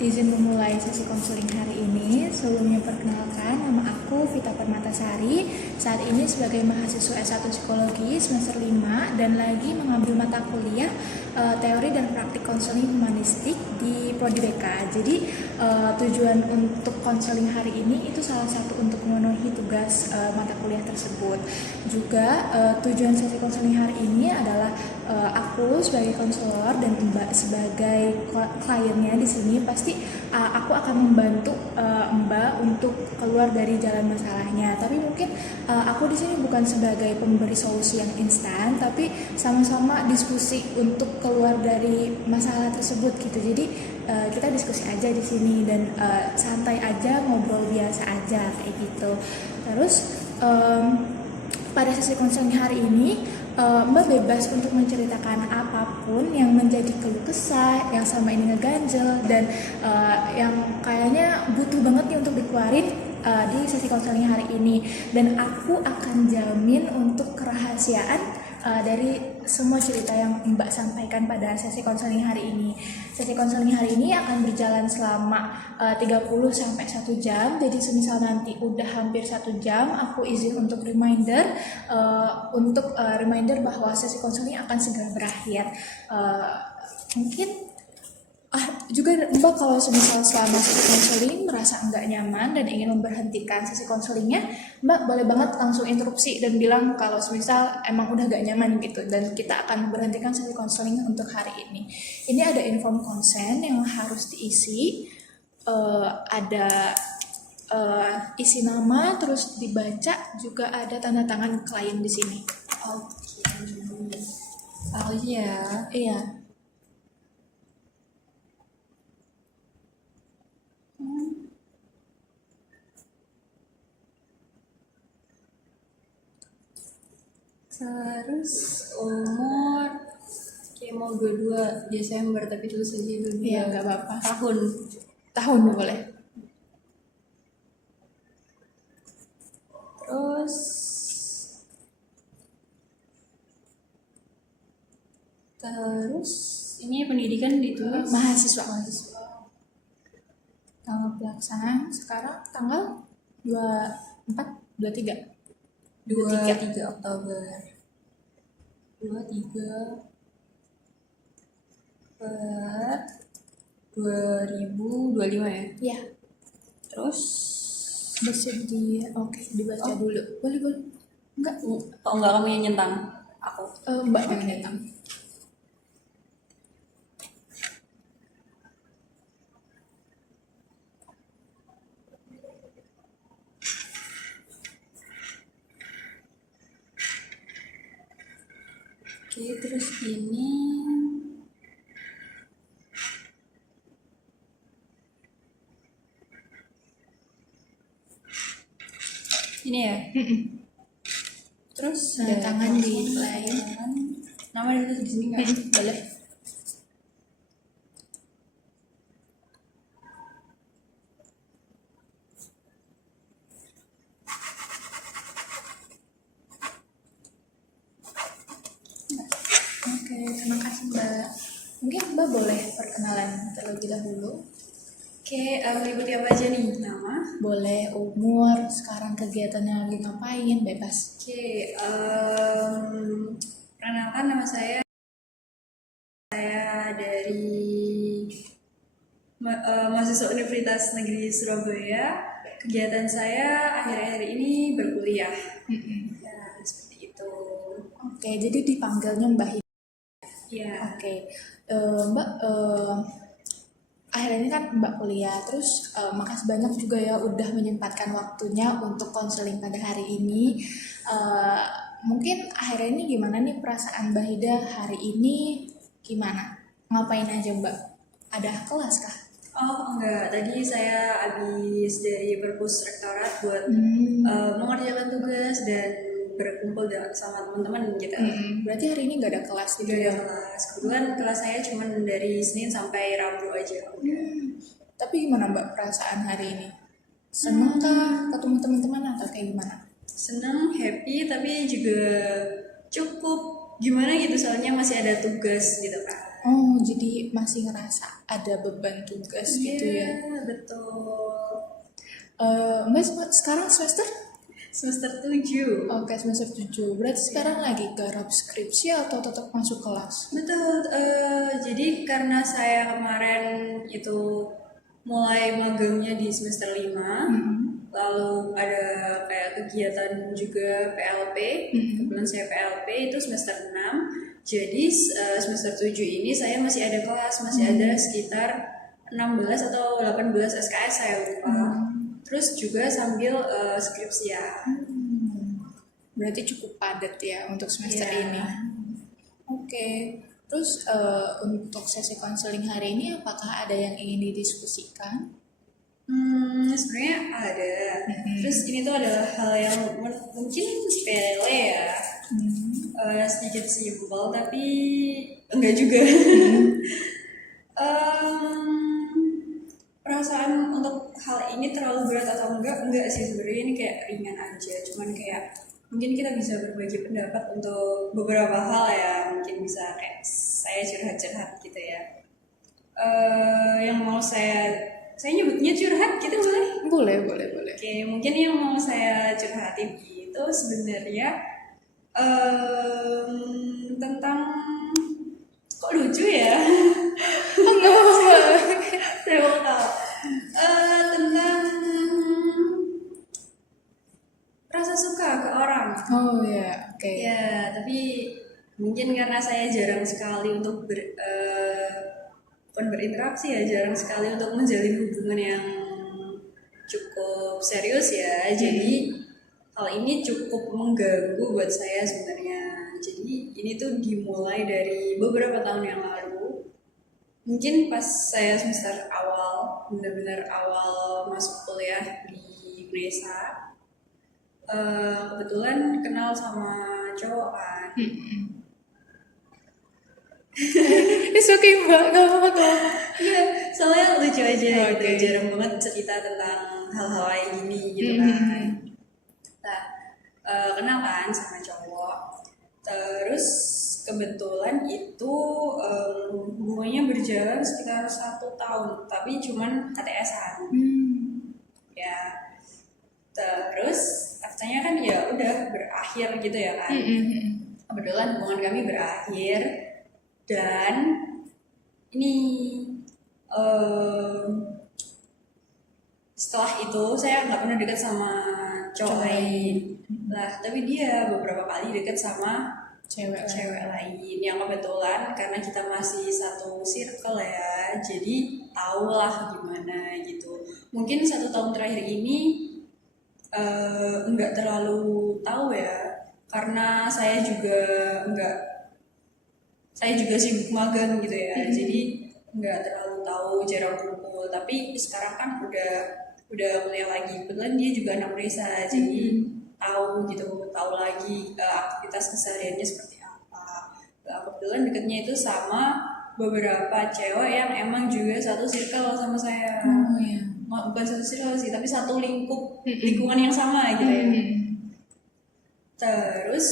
izin memulai sesi konseling hari ini. Sebelumnya perkenalkan, nama aku Vita Permatasari. Saat ini sebagai mahasiswa S1 Psikologi semester 5 dan lagi mengambil mata kuliah teori dan praktik konseling humanistik di Prodi BK. Jadi tujuan untuk konseling hari ini itu salah satu untuk memenuhi tugas mata kuliah tersebut. Juga tujuan sesi konseling hari ini adalah aku sebagai konselor dan Mbak sebagai kliennya di sini pasti aku akan membantu Mbak untuk keluar dari jalan masalahnya. Tapi mungkin aku di sini bukan sebagai pemberi solusi yang instan, tapi sama-sama diskusi untuk keluar dari masalah tersebut gitu. Jadi kita diskusi aja di sini dan santai aja, ngobrol biasa aja kayak gitu. Terus pada sesi konseling hari ini Mbak bebas untuk menceritakan apapun yang menjadi keluh kesah, yang selama ini ngeganjel dan yang kayaknya butuh banget nih untuk dikeluarin di sesi konseling hari ini. Dan aku akan jamin untuk kerahasiaan dari semua cerita yang Mbak sampaikan pada sesi konseling hari ini. Sesi konseling hari ini akan berjalan selama 30 sampai 1 jam. Jadi semisal nanti udah hampir 1 jam, aku izin untuk reminder bahwa sesi konseling akan segera berakhir. Mungkin juga Mbak kalau semisal selama sesi konseling merasa nggak nyaman dan ingin memberhentikan sesi konselingnya, Mbak boleh banget langsung interupsi dan bilang kalau semisal emang udah nggak nyaman gitu, dan kita akan memberhentikan sesi konseling untuk hari ini. Ini ada inform consent yang harus diisi, ada isi nama, terus dibaca, juga ada tanda tangan klien di sini. Oke. Ya. Iya. Terus umur kayak mau 22 Desember tapi tulis aja 22. Iya, nggak apa-apa. Tahun boleh. Terus ini pendidikan ditulis mahasiswa. Tanggal pelaksanaan sekarang tanggal 23 Oktober 2025 ya? Iya. Terus bersedia, oke, dibaca dulu. Boleh. Enggak kamu yang nyentang? Aku. Mbak yang nyentang. Oke, terus ini ya. Terus tangan di klien. Nama ditulis di sini nggak? Boleh. Oke, terima kasih Mbak. Mungkin Mbak boleh perkenalan terlebih dahulu. Oke, meliputi apa aja nih? Nama? Boleh, umur, sekarang kegiatannya lagi ngapain, bebas. Oke, perkenalkan nama saya dari mahasiswa Universitas Negeri Surabaya. Kegiatan saya akhir-akhir ini berkuliah. Ya, seperti itu. Oke, jadi dipanggilnya Mbak Hida. Iya. Oke, Mbak, akhirnya ini kan Mbak kuliah, terus makasih banyak juga ya udah menyempatkan waktunya untuk konseling pada hari ini. Mungkin akhirnya ini gimana nih perasaan Mbak Hida hari ini? Gimana? Ngapain aja Mbak? Ada kelas kah? Oh enggak, tadi saya habis dari perpus rektorat buat mengerjakan tugas dan berkumpul sama teman-teman gitu. Berarti hari ini nggak ada kelas gitu? Nggak ada kelas. Kebetulan kelas saya cuma dari Senin sampai Rabu aja. Tapi gimana Mbak perasaan hari ini? Senang kah ketemu teman-teman atau kayak gimana? Senang, happy, tapi juga cukup gimana gitu soalnya masih ada tugas gitu kan. Oh, jadi masih ngerasa ada beban tugas gitu ya. Iya, betul. Mbak sekarang semester? Semester 7. Oke, semester 7. Berarti sekarang lagi garap skripsi atau tetap masuk kelas? Betul, jadi karena saya kemarin itu mulai magangnya di semester 5, lalu ada kayak kegiatan juga PLP, kebetulan saya PLP itu semester 6, jadi semester 7 ini saya masih ada kelas, masih ada sekitar 16 atau 18 SKS saya lupa. Terus juga sambil skripsian. Berarti cukup padat ya untuk semester Iya. ini. Oke. Terus untuk sesi konseling hari ini apakah ada yang ingin didiskusikan? Sebenarnya ada. Terus ini tuh adalah hal yang mungkin sepele ya, sedikit simpel tapi enggak juga. Perasaan untuk hal ini terlalu berat atau enggak sih sebenarnya, ini kayak ringan aja, cuman kayak mungkin kita bisa berbagi pendapat untuk beberapa hal ya, mungkin bisa kayak saya curhat-curhat gitu ya. Yang mau saya nyebutnya curhat gitu boleh? Boleh. Oke, mungkin yang mau saya curhatin itu sebenarnya tentang, kok lucu ya? Saya mau tahu tentang rasa suka ke orang. Oh ya, oke. Ya, tapi mungkin karena saya jarang sekali untuk bukan berinteraksi ya, jarang sekali untuk menjalin hubungan yang cukup serius ya. Jadi hal ini cukup mengganggu buat saya sebenarnya. Jadi ini tuh dimulai dari beberapa tahun yang lalu. Mungkin pas saya semester awal, benar-benar awal masuk kuliah di UNESA, kebetulan kenal sama cowok kan. It's okay Mbak, gak apa-apa. Iya, soalnya lucu aja Oke. gitu, jarang banget cerita tentang hal-hal kayak gini gitu kan. Nah, kenal kan sama cowok. Terus kebetulan itu hubungannya berjalan sekitar 1 tahun, tapi cuman KTS-an. Ya, terus katanya kan ya udah berakhir gitu ya kan. Kebetulan hubungan kami berakhir, dan ini setelah itu saya nggak pernah dekat sama cowok lain lah, tapi dia beberapa kali dekat sama cewek lain yang kebetulan karena kita masih satu circle ya, jadi tau lah gimana gitu. Mungkin 1 tahun terakhir ini nggak terlalu tahu ya, karena saya juga sibuk magang gitu ya, jadi nggak terlalu tahu, jarang kumpul. Tapi sekarang kan udah kuliah lagi, kebetulan dia juga anak desa, jadi tahu lagi aktivitas kesehariannya seperti apa. Kebetulan deketnya itu sama beberapa cewek yang emang juga satu circle sama saya. Oh ya. Bukan satu circle sih, tapi satu lingkungan yang sama gitu ya. Terus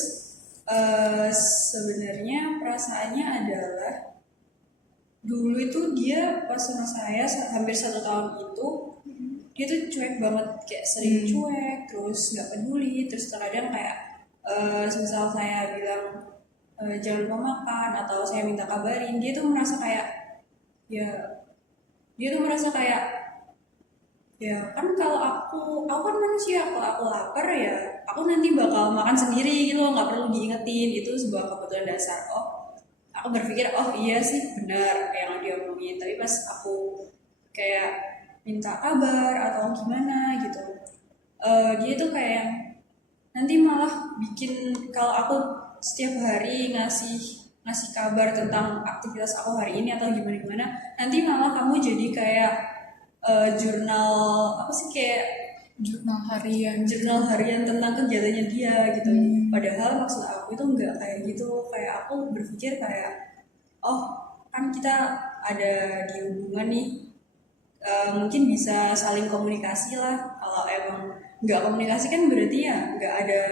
sebenarnya perasaannya adalah dulu itu dia pas sama saya hampir 1 tahun itu, dia tuh cuek banget, kayak sering cuek, terus nggak peduli, terus terkadang kayak misal saya bilang jangan lupa makan atau saya minta kabarin, dia tuh merasa kayak ya kan kalau aku kan manusia, kalau aku lapar ya aku nanti bakal makan sendiri gitu loh, nggak perlu diingetin. Itu sebuah kebutuhan dasar. Aku berpikir iya sih benar yang dia omongin, tapi pas aku kayak minta kabar atau gimana gitu, dia tuh kayak nanti malah bikin, kalau aku setiap hari ngasih kabar tentang aktivitas aku hari ini atau gimana, nanti malah kamu jadi kayak jurnal apa sih, kayak Jurnal harian tentang kegiatannya dia gitu. Padahal maksud aku itu enggak kayak gitu. Kayak aku berpikir kayak kan kita ada di hubungan nih, mungkin bisa saling komunikasi lah. Kalau emang nggak komunikasi kan berarti ya nggak ada,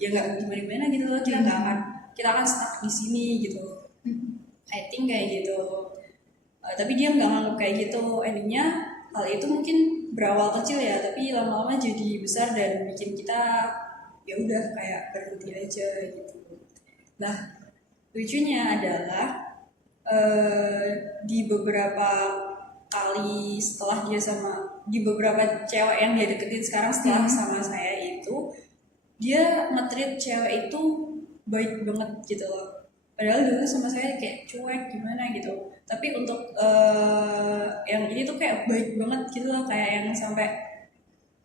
ya nggak gimana gitu loh. Kita akan stuck di sini gitu. I think kayak gitu. Tapi dia nggak nganggap kayak gitu. Endingnya hal itu mungkin berawal kecil ya, tapi lama-lama jadi besar dan bikin kita ya udah kayak berhenti aja gitu. Nah, lucunya adalah di beberapa kali setelah dia sama di beberapa cewek yang dia deketin sekarang setelah sama saya itu, dia nge-treat cewek itu baik banget gitu loh. Padahal dulu sama saya kayak cuek gimana gitu. Tapi untuk yang ini tuh kayak baik banget gitu loh, kayak yang sampai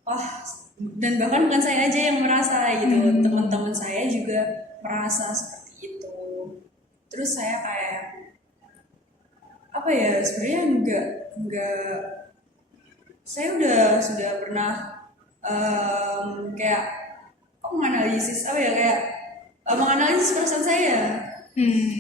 wah, dan bahkan bukan saya aja yang merasa gitu, teman-teman saya juga merasa seperti itu. Terus saya kayak apa ya, sebenarnya enggak saya sudah pernah kayak menganalisis apa ya, kayak menganalisis perasaan saya.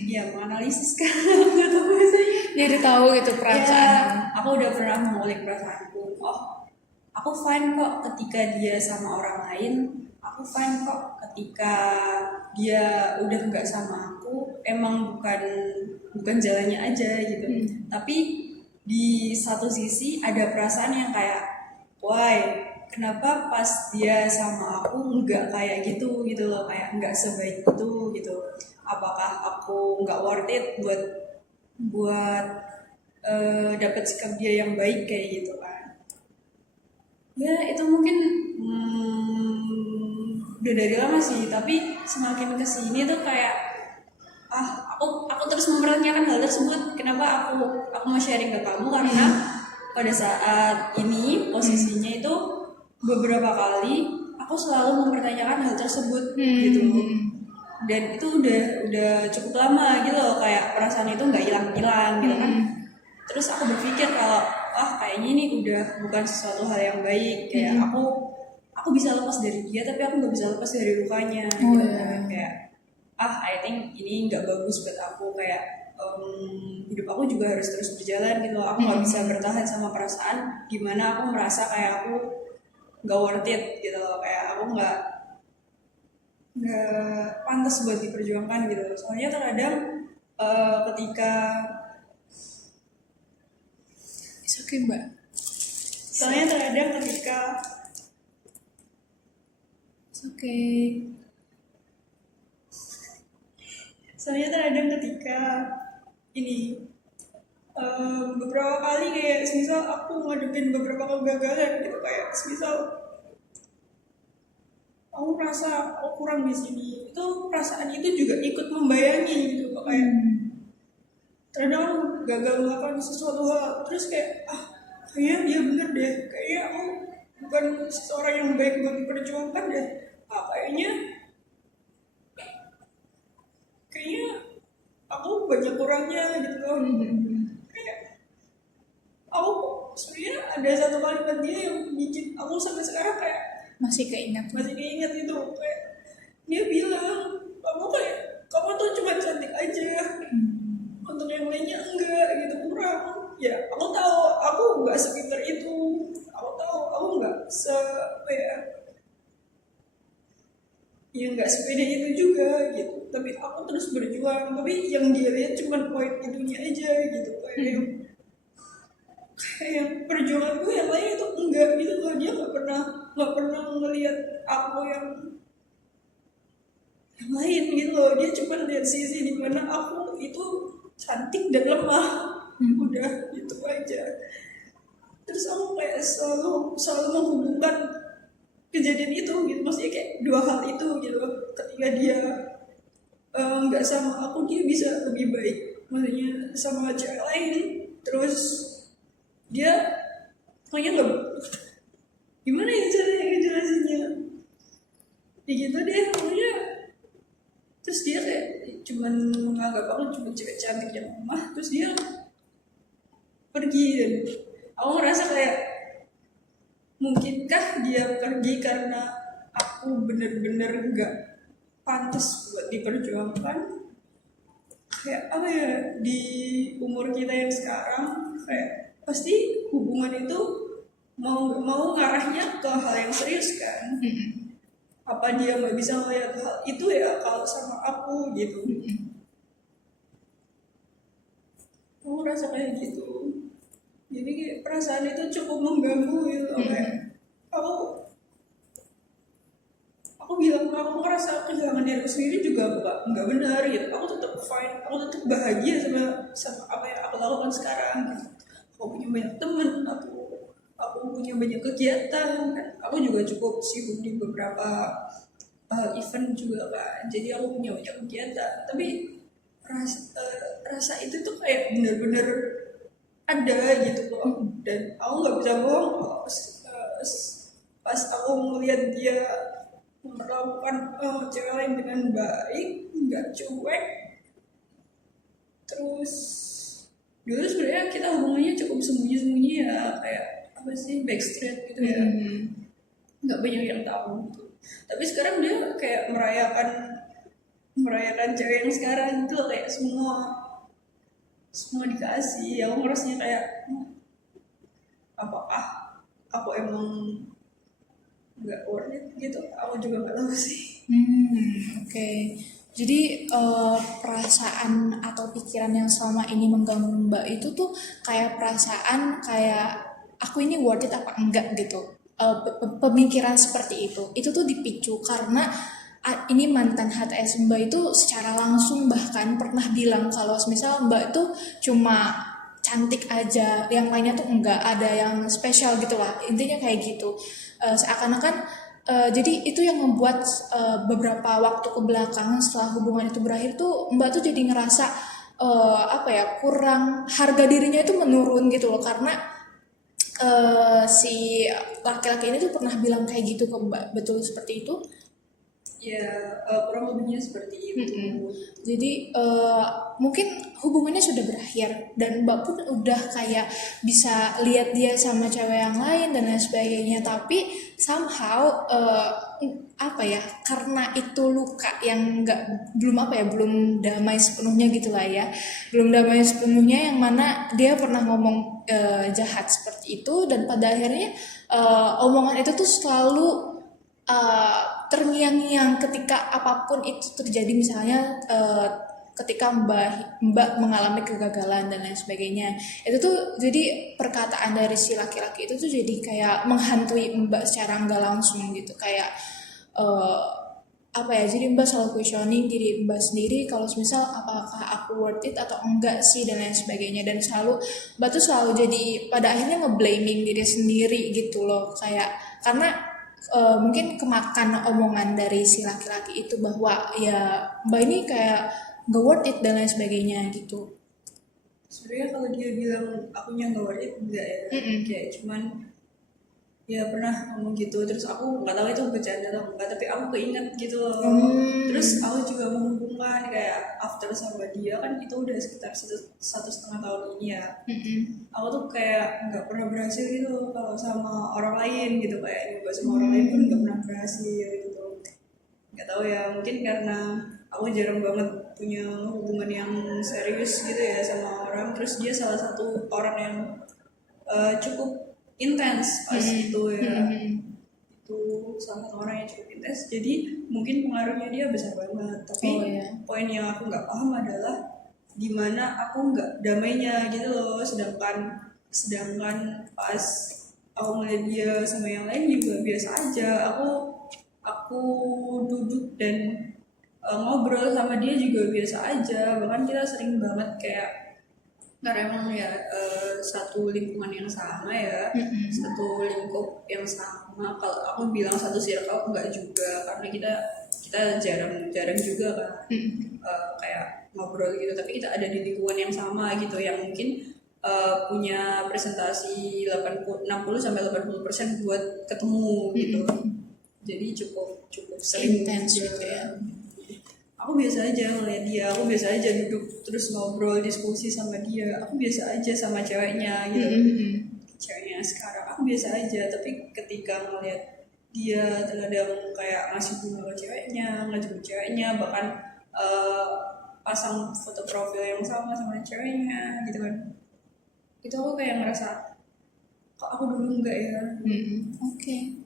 Ya menganalisis kan nggak tahu bahasanya. Jadi tahu itu perasaan. Ya, aku udah pernah mengulik perasaanku. Oh, aku fine kok ketika dia sama orang lain. Aku fine kok ketika dia udah nggak sama aku. Emang bukan jalannya aja gitu. Tapi di satu sisi ada perasaan yang kayak, why? Kenapa pas dia sama aku nggak kayak gitu loh, kayak nggak sebaik itu gitu. Apakah aku nggak worth it buat dapat sikap dia yang baik kayak gitu kan? Ya itu mungkin udah dari lama sih, tapi semakin kesini tuh kayak aku terus mempertanyakan hal tersebut. Kenapa aku mau sharing ke kamu, karena pada saat ini posisinya itu beberapa kali aku selalu mempertanyakan hal tersebut gitu, dan itu udah cukup lama gitu loh, kayak perasaan itu nggak hilang gitu kan. Terus aku berpikir kalau kayaknya ini udah bukan sesuatu hal yang baik, kayak aku bisa lepas dari dia tapi aku nggak bisa lepas dari lukanya gitu kan. Kayak I think ini nggak bagus buat aku, kayak hidup aku juga harus terus berjalan gitu. Aku nggak bisa bertahan sama perasaan dimana aku merasa kayak aku nggak worth it gitu loh, kayak aku nggak pantas buat diperjuangkan gitu. Soalnya terkadang ketika Mbak. Soalnya terkadang ketika Soalnya terkadang ketika ini beberapa kali kayak misal aku ngadepin beberapa kegagalan gitu, kayak misal aku merasa aku kurang di sini, itu perasaan itu juga ikut membayangi gitu, kayak terkadang aku gagal melakukan sesuatu hal, terus kayak kayaknya dia bener deh, kayaknya aku bukan seseorang yang baik buat diperjuangkan deh, kayaknya aku banyak kurangnya gitu loh. Kayak aku sebenarnya ada satu kalimat dia yang bikin aku sampai sekarang kayak masih keinget itu, kayak dia bilang kamu tuh cuma cantik aja, untuk yang lainnya enggak gitu, kurang. Ya aku tahu aku nggak sepintar itu, aku tahu aku nggak ya nggak sepede itu juga gitu, tapi aku terus berjuang. Tapi yang dia lihat cuma poin itunya aja gitu, kayak yang perjuangan gue yang lain itu enggak gitu loh. Dia nggak pernah ngelihat aku yang lain gitu loh. Dia cuma lihat sisi dimana aku itu cantik dan lemah, udah gitu aja. Terus aku kayak selalu menghubungkan kejadian itu gitu, maksudnya kayak dua hal itu gitu. Ketika dia nggak sama aku, dia bisa lebih baik, maksudnya sama cewek lain. Terus dia pokoknya nggak, gimana ya caranya ngejelasinnya, ya gitu deh pokoknya. Terus dia kayak cuman menganggap aku cuma cewek cantik yang lemah, terus dia pergi. Dan aku ngerasa kayak, mungkinkah dia pergi karena aku bener-bener gak pantas buat diperjuangkan? Kayak apa ya, di umur kita yang sekarang kayak pasti hubungan itu mau gak mau ngarahnya ke hal yang serius kan. Apa dia gak bisa melihat hal itu ya kalau sama aku gitu. ngerasa kayak gitu. Jadi kayak perasaan itu cukup mengganggu gitu loh. Kayak aku bilang aku ngerasa kehilangan diri aku sendiri juga nggak benar gitu. Aku tetap fine, aku tetap bahagia sama apa yang aku lakukan sekarang gitu. Aku punya banyak teman, aku punya banyak kegiatan kan. Aku juga cukup sibuk di beberapa event juga kan, jadi aku punya banyak kegiatan, tapi rasa itu tuh kayak bener-bener ada gitu loh. Dan aku nggak bisa bohong pas aku melihat dia memperlakukan cewek lain dengan baik, nggak cuek. Terus dulu sebenarnya kita hubungannya cukup sembunyi-sembunyi ya, kayak apa sih, backstreet gitu ya, nggak banyak yang tahu gitu. Tapi sekarang dia kayak merayakan cewek yang sekarang itu kayak semua dikasih. Aku ngerasanya kayak apakah aku emang nggak worth it gitu, aku juga nggak tahu sih. Oke. Jadi perasaan atau pikiran yang selama ini mengganggu Mbak itu tuh kayak perasaan kayak aku ini worth it apa enggak gitu. Pemikiran seperti itu tuh dipicu karena ini mantan HTS Mbak itu secara langsung bahkan pernah bilang kalau misal Mbak tuh cuma cantik aja, yang lainnya tuh enggak ada yang spesial gitu lah, intinya kayak gitu. Seakan-akan jadi itu yang membuat beberapa waktu ke belakang setelah hubungan itu berakhir tuh Mbak tuh jadi ngerasa apa ya, kurang harga dirinya itu menurun gitu loh, karena si laki-laki ini tuh pernah bilang kayak gitu ke Mbak, betul seperti itu? Ya kurang lebihnya seperti itu. Jadi mungkin hubungannya sudah berakhir dan Mbak pun udah kayak bisa lihat dia sama cewek yang lain dan lain sebagainya, tapi somehow apa ya, karena itu luka yang belum damai sepenuhnya gitulah ya, belum damai sepenuhnya, yang mana dia pernah ngomong jahat seperti itu, dan pada akhirnya omongan itu tuh selalu terngiang-ngiang ketika apapun itu terjadi, misalnya ketika Mbak mengalami kegagalan dan lain sebagainya. Itu tuh jadi perkataan dari si laki-laki itu tuh jadi kayak menghantui Mbak secara nggak langsung gitu, kayak apa ya, jadi Mbak selalu questioning diri Mbak sendiri kalau misal apakah aku worth it atau enggak sih dan lain sebagainya, dan Mbak tuh selalu jadi pada akhirnya ngeblaming diri sendiri gitu loh, kayak karena mungkin kemakan omongan dari si laki-laki itu bahwa ya Mbak ini kayak gak worth it dan lain sebagainya gitu. Sebenarnya kalau dia bilang akunya nggak worth it, enggak ya. Kayak cuman ya pernah ngomong gitu, terus aku nggak tahu itu bercanda atau enggak, tapi aku keinget gitu loh. Terus aku juga menghubungkan kayak after sama dia kan itu udah sekitar 1,5 tahun ini ya. Aku tuh kayak nggak pernah berhasil gitu kalau sama orang lain gitu, kayak nyoba sama orang lain pun nggak pernah berhasil gitu. Nggak tahu ya, mungkin karena aku jarang banget punya hubungan yang serius gitu ya sama orang. Terus dia salah satu orang yang cukup intens pas itu ya. Itu salah satu orang yang cukup intens, jadi mungkin pengaruhnya dia besar banget. Tapi poin yang aku nggak paham adalah dimana aku nggak damainya gitu loh, sedangkan pas aku ngeliat dia sama yang lain juga biasa aja. Aku duduk dan ngobrol sama dia juga biasa aja, bahkan kita sering banget kayak, karena emang ya satu lingkungan yang sama ya, satu lingkup yang sama. Kalau aku bilang satu circle enggak juga, karena kita jarang juga kan kayak ngobrol gitu, tapi kita ada di lingkungan yang sama gitu, yang mungkin punya presentasi 60-80% buat ketemu gitu. Jadi cukup sering intens gitu ya. Aku biasa aja ngeliat dia, aku biasa aja duduk terus ngobrol diskusi sama dia, aku biasa aja sama ceweknya gitu. Ceweknya sekarang aku biasa aja, tapi ketika ngeliat dia terkadang kayak ngasih bunga ke ceweknya, ngajak ceweknya, bahkan pasang foto profil yang sama ceweknya gitu kan, itu aku kayak ngerasa kok aku dulu enggak ya. Oke.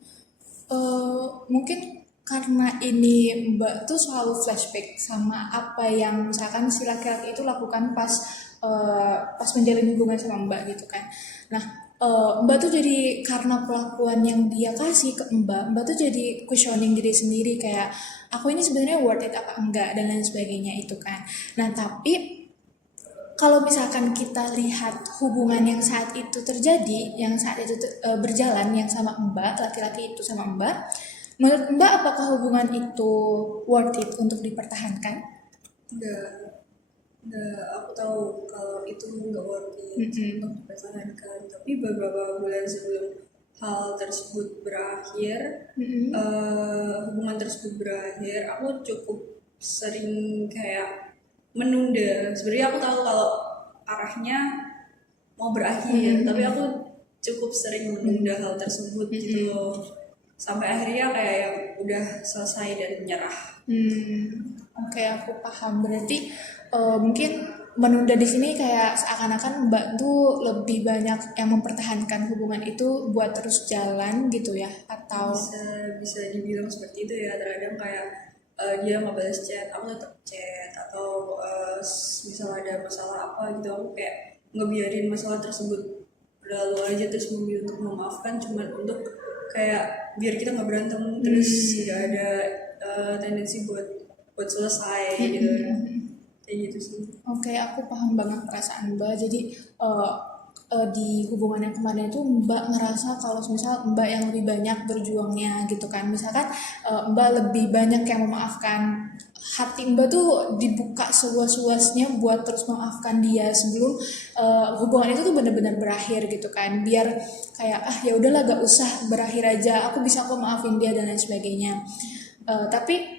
Mungkin karena ini Mbak tuh selalu flashback sama apa yang misalkan si laki-laki itu lakukan pas pas menjalin hubungan sama Mbak gitu kan. Nah, Mbak tuh jadi karena perlakuan yang dia kasih ke Mbak tuh jadi questioning diri sendiri kayak aku ini sebenarnya worth it apa enggak dan lain sebagainya itu kan. Nah, tapi kalau misalkan kita lihat hubungan yang saat itu terjadi, yang saat itu berjalan, yang sama Mbak, laki-laki itu sama Mbak, menurut Mbak apakah hubungan itu worth it untuk dipertahankan? Enggak, aku tahu kalau itu nggak worth it untuk dipertahankan. Tapi beberapa bulan sebelum hal tersebut berakhir, hubungan tersebut berakhir, aku cukup sering kayak menunda. Sebenarnya aku tahu kalau arahnya mau berakhir, tapi aku cukup sering menunda hal tersebut gitu loh. Sampai akhirnya kayak yang udah selesai dan menyerah. Oke, aku paham. Berarti mungkin menunda di sini kayak seakan-akan Mbak tuh lebih banyak yang mempertahankan hubungan itu buat terus jalan gitu ya, atau Bisa dibilang seperti itu ya. Terkadang kayak dia nggak balas chat, aku tetap chat, atau misalnya ada masalah apa gitu, aku kayak ngebiarin masalah tersebut berlalu aja, terus memilih untuk memaafkan cuman untuk kayak biar kita nggak berantem terus, nggak ada tendensi buat selesai gitu, kayak gitu sih. Oke, aku paham banget perasaan Mbak. Jadi di hubungan yang kemarin itu Mbak ngerasa kalau misal Mbak yang lebih banyak berjuangnya gitu kan. Misalkan Mbak lebih banyak yang memaafkan. Hati Mbak tuh dibuka seluas-luasnya buat terus memaafkan dia sebelum hubungan itu tuh benar-benar berakhir gitu kan. Biar kayak ya udahlah gak usah berakhir aja. Aku bisa kok maafin dia dan lain sebagainya. Tapi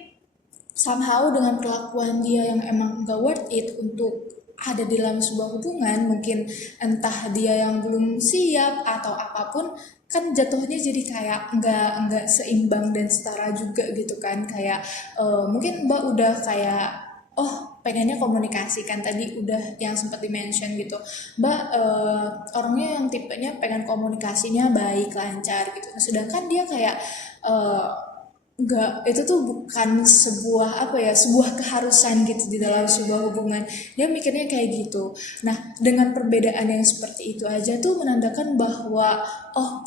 somehow dengan perlakuan dia yang emang gak worth it untuk ada di dalam sebuah hubungan, mungkin entah dia yang belum siap atau apapun, kan jatuhnya jadi kayak nggak seimbang dan setara juga gitu kan. Kayak mungkin Mbak udah kayak pengennya komunikasi kan, tadi udah yang sempat di-mention gitu Mbak, orangnya yang tipenya pengen komunikasinya baik lancar gitu. Nah, sedangkan dia kayak enggak, itu tuh bukan sebuah keharusan gitu di dalam sebuah hubungan. Dia mikirnya kayak gitu. Nah, dengan perbedaan yang seperti itu aja tuh menandakan bahwa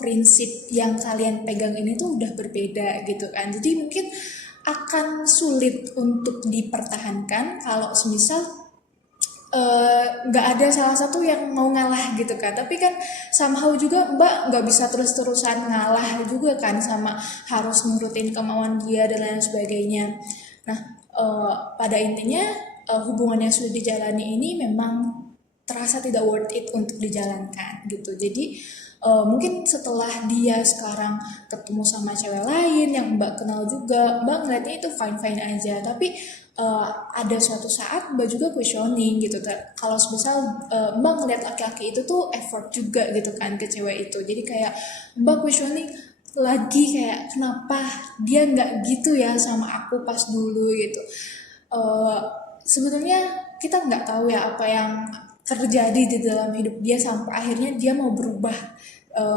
prinsip yang kalian pegang ini tuh udah berbeda gitu kan. Jadi mungkin akan sulit untuk dipertahankan kalau semisal nggak ada salah satu yang mau ngalah gitu kan. Tapi kan somehow juga Mbak nggak bisa terus-terusan ngalah juga kan, sama harus nurutin kemauan dia dan lain sebagainya. Nah, pada intinya hubungan yang sudah dijalani ini memang terasa tidak worth it untuk dijalankan gitu. Jadi mungkin setelah dia sekarang ketemu sama cewek lain yang Mbak kenal juga, Mbak ngeliatnya itu fine-fine aja. Tapi ada suatu saat Mbak juga questioning gitu. Kalau misal Mbak ngeliat laki-laki itu tuh effort juga gitu kan ke cewek itu. Jadi kayak Mbak questioning lagi kayak kenapa dia nggak gitu ya sama aku pas dulu gitu. Sebenarnya kita nggak tahu ya apa yang terjadi di dalam hidup dia sampai akhirnya dia mau berubah.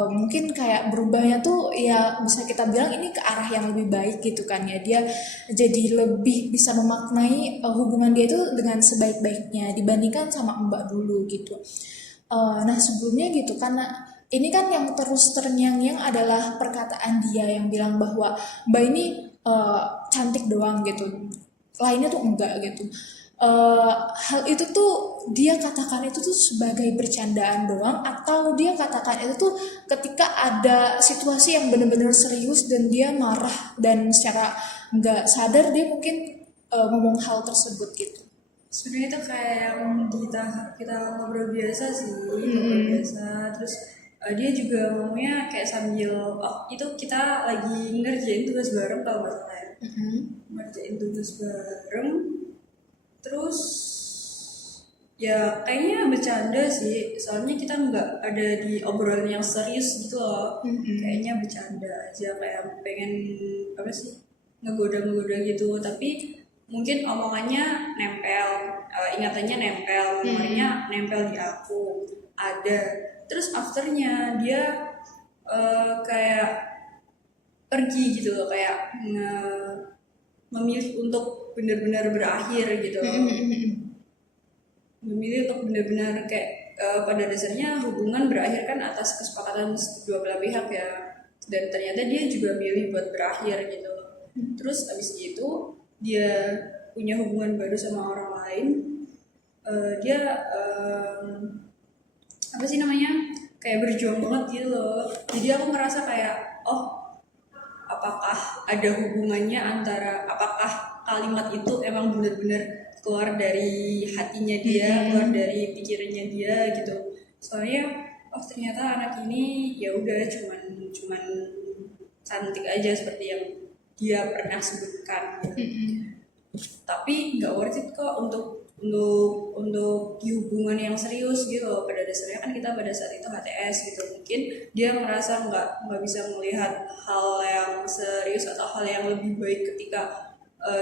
Mungkin kayak berubahnya tuh ya bisa kita bilang ini ke arah yang lebih baik gitu kan ya, dia jadi lebih bisa memaknai hubungan dia itu dengan sebaik-baiknya dibandingkan sama Mbak dulu gitu. Nah sebelumnya gitu, karena ini kan yang terus terngiang-ngiang adalah perkataan dia yang bilang bahwa Mbak ini cantik doang gitu, lainnya tuh enggak gitu. Hal itu tuh dia katakan itu tuh sebagai bercandaan doang, atau dia katakan itu tuh ketika ada situasi yang benar-benar serius dan dia marah dan secara nggak sadar dia mungkin ngomong hal tersebut gitu. Sebenarnya itu kayak yang di tahap kita ngobrol biasa sih, ngobrol biasa. Terus dia juga ngomongnya kayak sambil, itu kita lagi ngerjain tugas bareng kalau nggak salah ya. Ngerjain tugas bareng, terus ya kayaknya bercanda sih, soalnya kita nggak ada di obrolan yang serius gitu loh. Kayaknya bercanda aja, kayak pengen apa sih, ngegoda gitu, tapi mungkin omongannya nempel, ingatannya nempel, memorinya nempel di aku ada. Terus afternya dia kayak pergi gitu loh, kayak memilih untuk benar-benar berakhir gitu. memilih untuk benar-benar kayak pada dasarnya hubungan berakhir kan atas kesepakatan dua belah pihak ya, dan ternyata dia juga milih buat berakhir gitu. Terus abis itu dia punya hubungan baru sama orang lain. Dia apa sih namanya, kayak berjuang banget gitu loh. Jadi aku ngerasa kayak oh, apakah ada hubungannya antara, apakah kalimat itu emang benar-benar keluar dari hatinya dia, keluar dari pikirannya dia gitu. Soalnya oh ternyata anak ini ya udah cuman cantik aja seperti yang dia pernah sebutkan gitu. Tapi nggak worth it kok untuk di hubungan yang serius gitu loh. Pada dasarnya kan kita pada saat itu HTS gitu, mungkin dia merasa nggak bisa melihat hal yang serius atau hal yang lebih baik ketika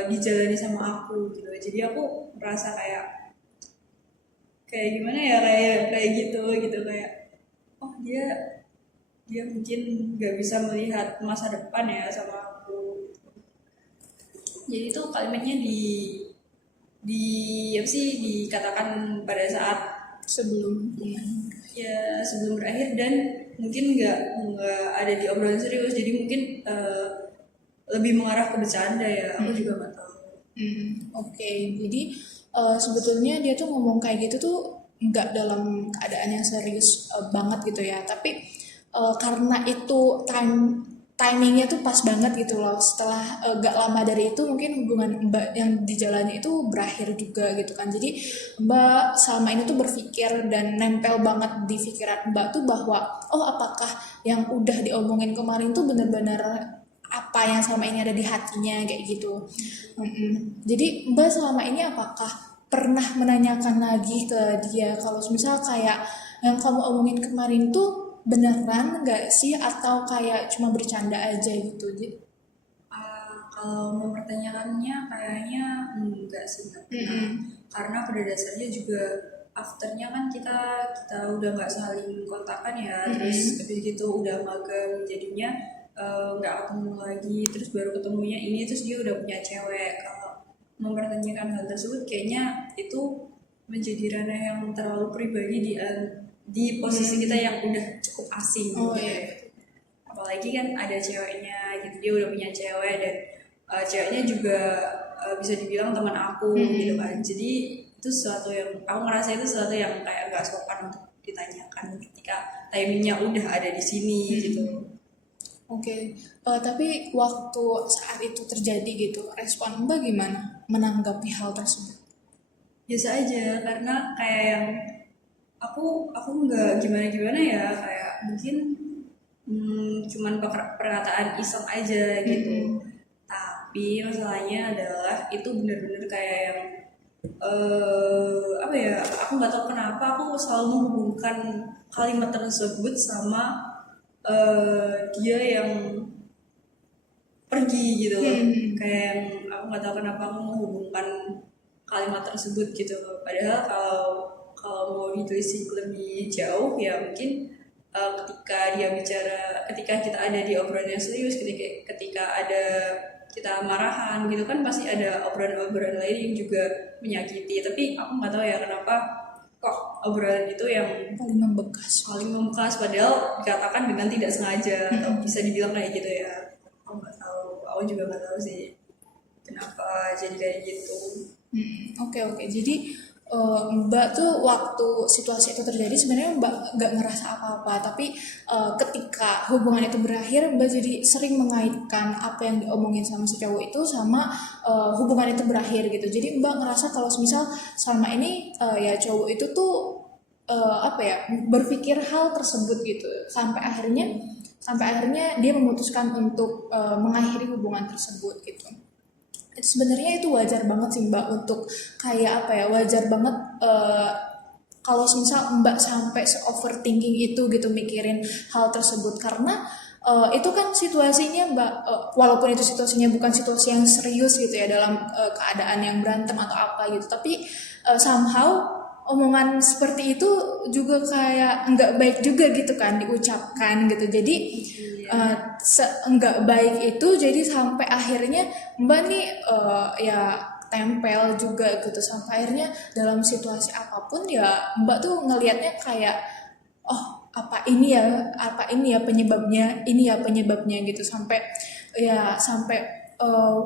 dijalani sama aku gitu. Jadi aku merasa kayak gimana ya, kayak gitu kayak oh dia mungkin nggak bisa melihat masa depan ya sama aku. Jadi itu kalimatnya di apa sih dikatakan pada saat sebelum ya sebelum berakhir, dan mungkin nggak ada di obrolan serius, jadi mungkin lebih mengarah ke bercanda ya, aku juga nggak tahu. Oke. Jadi sebetulnya dia tuh ngomong kayak gitu tuh nggak dalam keadaan yang serius banget gitu ya, tapi karena itu timingnya tuh pas banget gitu loh. Setelah gak lama dari itu mungkin hubungan Mbak yang dijalani itu berakhir juga gitu kan. Jadi Mbak selama ini tuh berpikir dan nempel banget di pikiran Mbak tuh bahwa oh apakah yang udah diomongin kemarin tuh bener-bener apa yang selama ini ada di hatinya kayak gitu. Jadi Mbak selama ini apakah pernah menanyakan lagi ke dia kalau misal kayak yang kamu omongin kemarin tuh beneran nggak sih atau kayak cuma bercanda aja gitu? Kalau mempertanyakannya kayaknya enggak sih, enggak pernah. Karena pada dasarnya juga afternya kan kita udah nggak saling kontakan ya, terus habis gitu udah magang, jadinya nggak ketemu lagi, terus baru ketemunya ini, terus dia udah punya cewek. Kalau mempertanyakan hal tersebut kayaknya itu menjadi ranah yang terlalu pribadi di posisi kita yang udah cukup asing gitu. Apalagi kan ada ceweknya gitu, dia udah punya cewek, dan ceweknya juga bisa dibilang teman aku gitu kan. Jadi itu sesuatu yang aku ngerasa itu sesuatu yang kayak gak sopan untuk ditanyakan ketika timingnya udah ada di sini gitu. Oke. Tapi waktu saat itu terjadi gitu, respon Mbak gimana menanggapi hal tersebut? Biasa aja, karena kayak yang aku nggak gimana ya, kayak mungkin cuman perkataan iseng aja gitu. Tapi masalahnya adalah itu benar-benar kayak yang apa ya, aku nggak tahu kenapa aku selalu menghubungkan kalimat tersebut sama dia yang pergi gitu loh. Kayak yang aku nggak tahu kenapa aku menghubungkan kalimat tersebut gitu. Padahal kalau mau ditelisik lebih jauh ya mungkin ketika dia bicara, ketika kita ada di obrolan yang serius, ketika ada kita marahan gitu kan, pasti ada obrolan-obrolan lain yang juga menyakiti. Tapi aku nggak tahu ya kenapa kok obrolan itu yang Paling membekas. padahal dikatakan dengan tidak sengaja, atau bisa dibilang kayak gitu ya. Aku nggak tahu, aku juga nggak tahu sih kenapa jadi kayak gitu. Oke. Jadi Mbak tuh waktu situasi itu terjadi sebenarnya Mbak nggak ngerasa apa-apa, tapi ketika hubungan itu berakhir Mbak jadi sering mengaitkan apa yang diomongin sama si cowok itu sama hubungan itu berakhir gitu. Jadi Mbak ngerasa kalau misal selama ini ya cowok itu tuh apa ya berpikir hal tersebut gitu sampai akhirnya dia memutuskan untuk mengakhiri hubungan tersebut gitu. Sebenarnya itu wajar banget sih Mbak untuk kayak apa ya, wajar banget kalau misal Mbak sampai overthinking itu gitu mikirin hal tersebut, karena itu kan situasinya Mbak, walaupun itu situasinya bukan situasi yang serius gitu ya dalam keadaan yang berantem atau apa gitu, tapi somehow omongan seperti itu juga kayak nggak baik juga gitu kan diucapkan gitu. Jadi nggak baik itu jadi sampai akhirnya Mbak nih ya tempel juga gitu, sampai akhirnya dalam situasi apapun ya Mbak tuh ngelihatnya kayak oh apa ini ya penyebabnya, ini ya penyebabnya gitu, sampai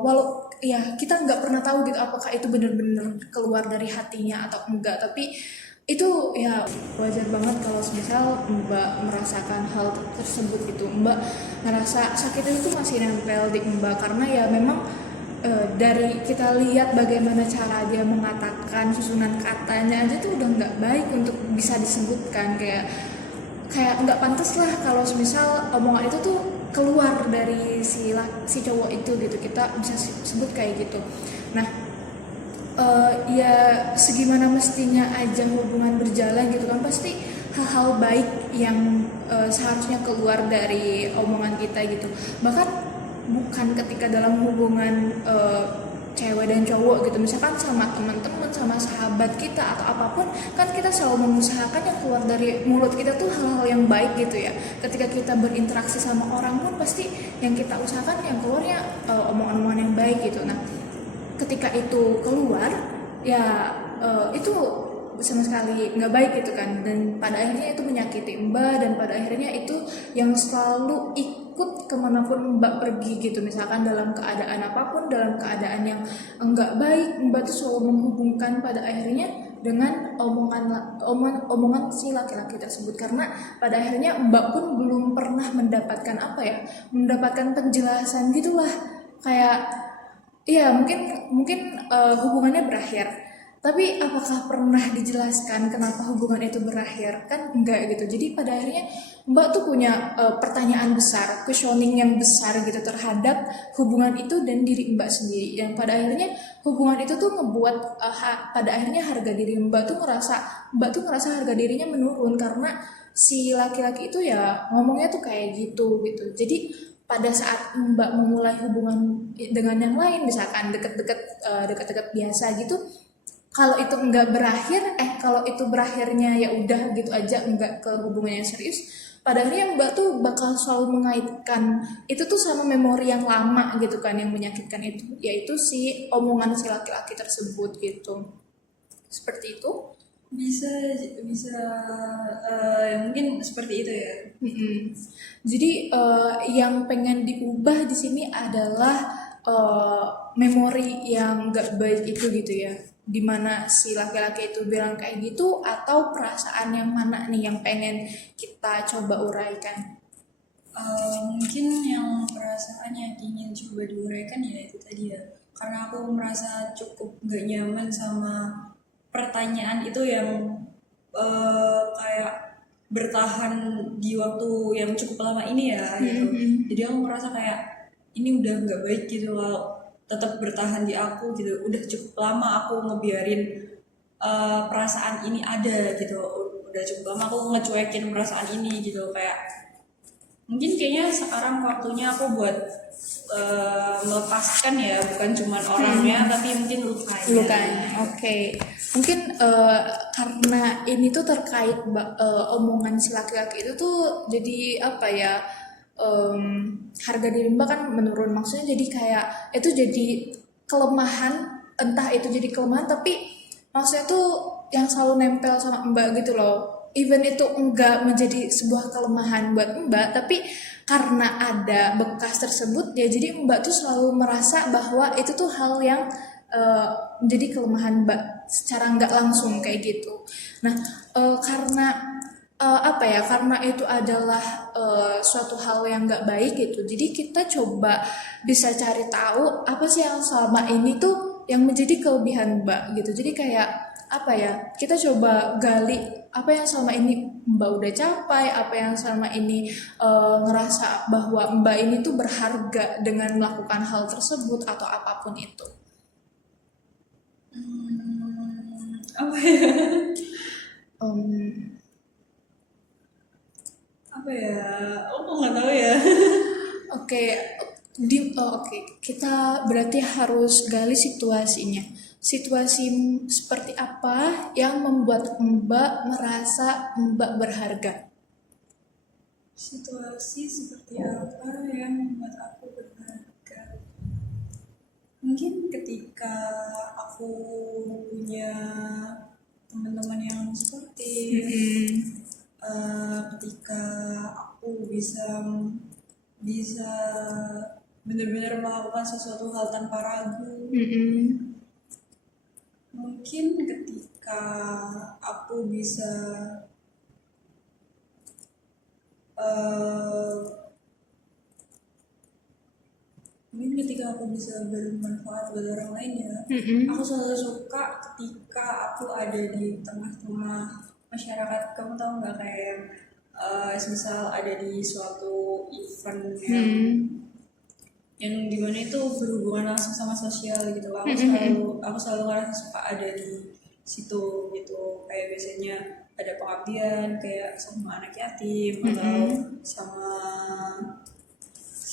walau ya kita nggak pernah tahu gitu apakah itu benar-benar keluar dari hatinya atau enggak, tapi itu ya wajar banget kalau misal Mbak merasakan hal tersebut gitu, Mbak ngerasa sakit itu masih nempel di Mbak karena ya memang dari kita lihat bagaimana cara dia mengatakan susunan katanya aja tuh udah nggak baik untuk bisa disebutkan, kayak nggak pantas lah kalau misal omongan itu tuh keluar dari si cowok itu gitu, kita bisa sebut kayak gitu. Nah, ya segimana mestinya aja hubungan berjalan gitu kan, pasti hal-hal baik yang seharusnya keluar dari omongan kita gitu. Bahkan bukan ketika dalam hubungan cewek dan cowok gitu, misalkan sama teman-teman, sama sahabat kita atau apapun, kan kita selalu mengusahakan yang keluar dari mulut kita tuh hal-hal yang baik gitu ya. Ketika kita berinteraksi sama orang pun pasti yang kita usahakan yang keluarnya omongan-omongan yang baik gitu. Nah, ketika itu keluar ya itu sama sekali nggak baik gitu kan, dan pada akhirnya itu menyakiti Mbak, dan pada akhirnya itu yang selalu ikut kemanapun Mbak pergi gitu, misalkan dalam keadaan apapun, dalam keadaan yang enggak baik, Mbak tuh selalu menghubungkan pada akhirnya dengan omongan si laki-laki tersebut, karena pada akhirnya Mbak pun belum pernah mendapatkan penjelasan gitulah, kayak iya mungkin hubungannya berakhir, tapi apakah pernah dijelaskan kenapa hubungan itu berakhir? Kan enggak gitu. Jadi pada akhirnya Mbak tuh punya pertanyaan besar, questioning yang besar gitu terhadap hubungan itu dan diri Mbak sendiri. Yang pada akhirnya hubungan itu tuh ngebuat pada akhirnya harga diri Mbak tuh ngerasa harga dirinya menurun karena si laki-laki itu ya ngomongnya tuh kayak gitu gitu. Jadi pada saat Mbak memulai hubungan dengan yang lain, misalkan deket-deket biasa gitu, kalau itu berakhirnya ya udah gitu aja, enggak ke hubungan yang serius, pada akhirnya Mbak tuh bakal selalu mengaitkan itu tuh sama memori yang lama gitu kan, yang menyakitkan itu, yaitu si omongan si laki-laki tersebut gitu. Seperti itu. Bisa bisa mungkin seperti itu ya. Jadi yang pengen diubah di sini adalah memori yang gak baik itu gitu ya, dimana si laki-laki itu bilang kayak gitu, atau perasaan yang mana nih yang pengen kita coba uraikan. Mungkin yang perasaan yang ingin coba diuraikan ya itu tadi ya, karena aku merasa cukup gak nyaman sama pertanyaan itu yang kayak bertahan di waktu yang cukup lama ini ya gitu. Jadi aku merasa kayak ini udah nggak baik gitu kalau tetap bertahan di aku gitu. Udah cukup lama aku ngebiarin perasaan ini ada gitu. Udah cukup lama aku ngecuekin perasaan ini gitu, kayak mungkin kayaknya sekarang waktunya aku buat melepaskan ya, bukan cuman orangnya tapi mungkin lukanya. Oke. Mungkin karena ini tuh terkait omongan si laki-laki itu tuh jadi apa ya, harga diri Mbak kan menurun, maksudnya jadi kayak itu jadi kelemahan, entah itu jadi kelemahan tapi maksudnya tuh yang selalu nempel sama Mbak gitu loh. Even itu enggak menjadi sebuah kelemahan buat Mbak, tapi karena ada bekas tersebut ya, jadi Mbak tuh selalu merasa bahwa itu tuh hal yang menjadi kelemahan Mbak secara nggak langsung kayak gitu. Nah, karena itu adalah suatu hal yang nggak baik gitu, jadi kita coba bisa cari tahu apa sih yang selama ini tuh yang menjadi kelebihan Mbak gitu. Jadi kayak kita coba gali apa yang selama ini Mbak udah capai, apa yang selama ini ngerasa bahwa Mbak ini tuh berharga dengan melakukan hal tersebut atau apapun itu. Apa ya? Apa ya? Aku nggak tahu ya. Oke, kita berarti harus gali situasinya. Situasi seperti apa yang membuat Mbak merasa Mbak berharga? Situasi seperti apa yang membuat aku berharga? Mungkin ketika aku punya teman-teman yang sportif, ketika aku bisa bisa benar-benar melakukan sesuatu hal tanpa ragu. Mungkin ketika aku bisa bermanfaat buat orang lain ya. Aku selalu suka ketika aku ada di tengah-tengah masyarakat. Kamu tahu nggak, kayak misal ada di suatu event yang dimana itu berhubungan langsung sama sosial gitu. Aku selalu ngerasa suka ada di situ gitu. Kayak biasanya ada pengabdian kayak sama anak yatim atau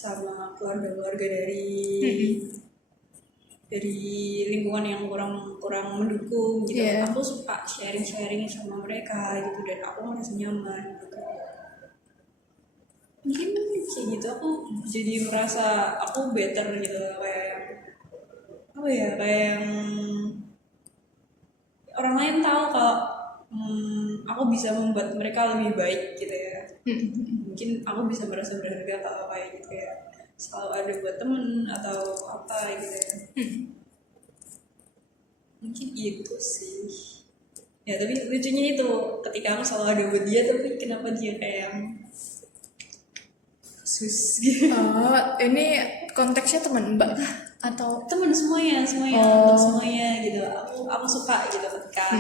sama keluarga-keluarga dari lingkungan yang kurang mendukung gitu. Aku suka sharing sama mereka gitu, dan aku merasa nyaman gitu. Mungkin kayak gitu aku jadi merasa aku better gitu, kayak apa ya, kayak yang orang lain tahu kalau aku bisa membuat mereka lebih baik gitu ya. Mungkin aku bisa merasa berharga kalau kayak gitu ya, selalu ada buat temen atau apa gitu ya. Mungkin itu sih ya, tapi lucunya itu ketika aku selalu ada buat dia, tapi kenapa dia kayak sus gitu. Ini konteksnya teman Mbak kah? Atau Temen semuanya untuk semuanya gitu. Aku suka gitu ketika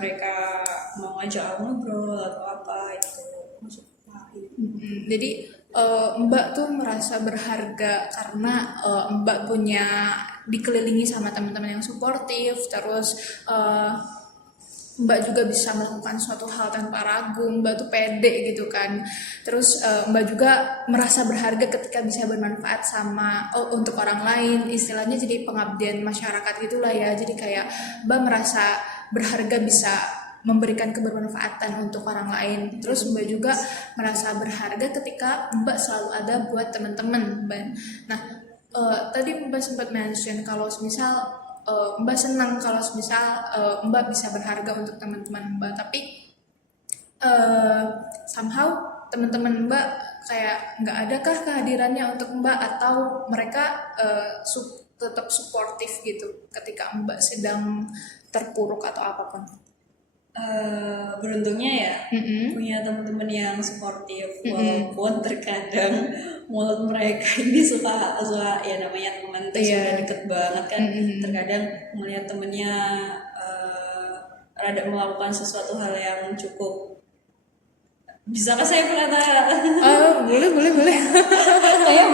mereka mau ngajak aku ngobrol atau apa itu, aku suka gitu. Jadi Mbak tuh merasa berharga karena Mbak punya dikelilingi sama teman-teman yang suportif, terus Mbak juga bisa melakukan suatu hal tanpa ragu. Mbak tuh pede gitu kan. Terus Mbak juga merasa berharga ketika bisa bermanfaat untuk orang lain. Istilahnya jadi pengabdian masyarakat gitulah ya. Jadi kayak Mbak merasa berharga bisa memberikan kebermanfaatan untuk orang lain. Terus Mbak juga merasa berharga ketika Mbak selalu ada buat teman-teman. Nah, tadi Mbak sempat mention kalau misal Mbak senang kalau misal Mbak bisa berharga untuk teman-teman Mbak, tapi somehow teman-teman Mbak kayak nggak adakah kehadirannya untuk Mbak, atau mereka tetap suportif gitu ketika Mbak sedang terpuruk atau apapun? Beruntungnya ya punya teman-teman yang suportif, walaupun terkadang mulut mereka ini suka ya, namanya teman tuh sudah deket banget kan. Terkadang melihat temennya rada melakukan sesuatu hal yang cukup, bisakah saya berkata Boleh. kayak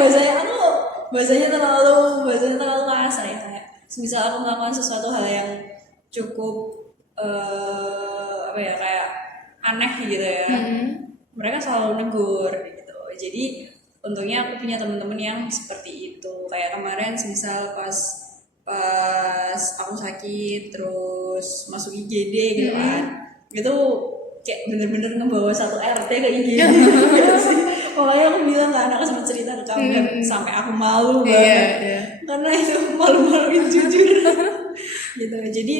bahasanya terlalu kasar ya, kayak misal aku melakukan sesuatu hal yang cukup apa ya, kayak aneh gitu ya, mereka selalu negur gitu. Jadi untungnya aku punya teman-teman yang seperti itu. Kayak kemarin misal pas aku sakit terus masuk IGD gitu kan, itu kayak bener-bener ngebawa satu RT ke IGD gitu sih. Makanya aku bilang ke anak, sempat cerita ke kamu kan, sampai aku malu banget karena itu malu-maluin jujur gitu. Jadi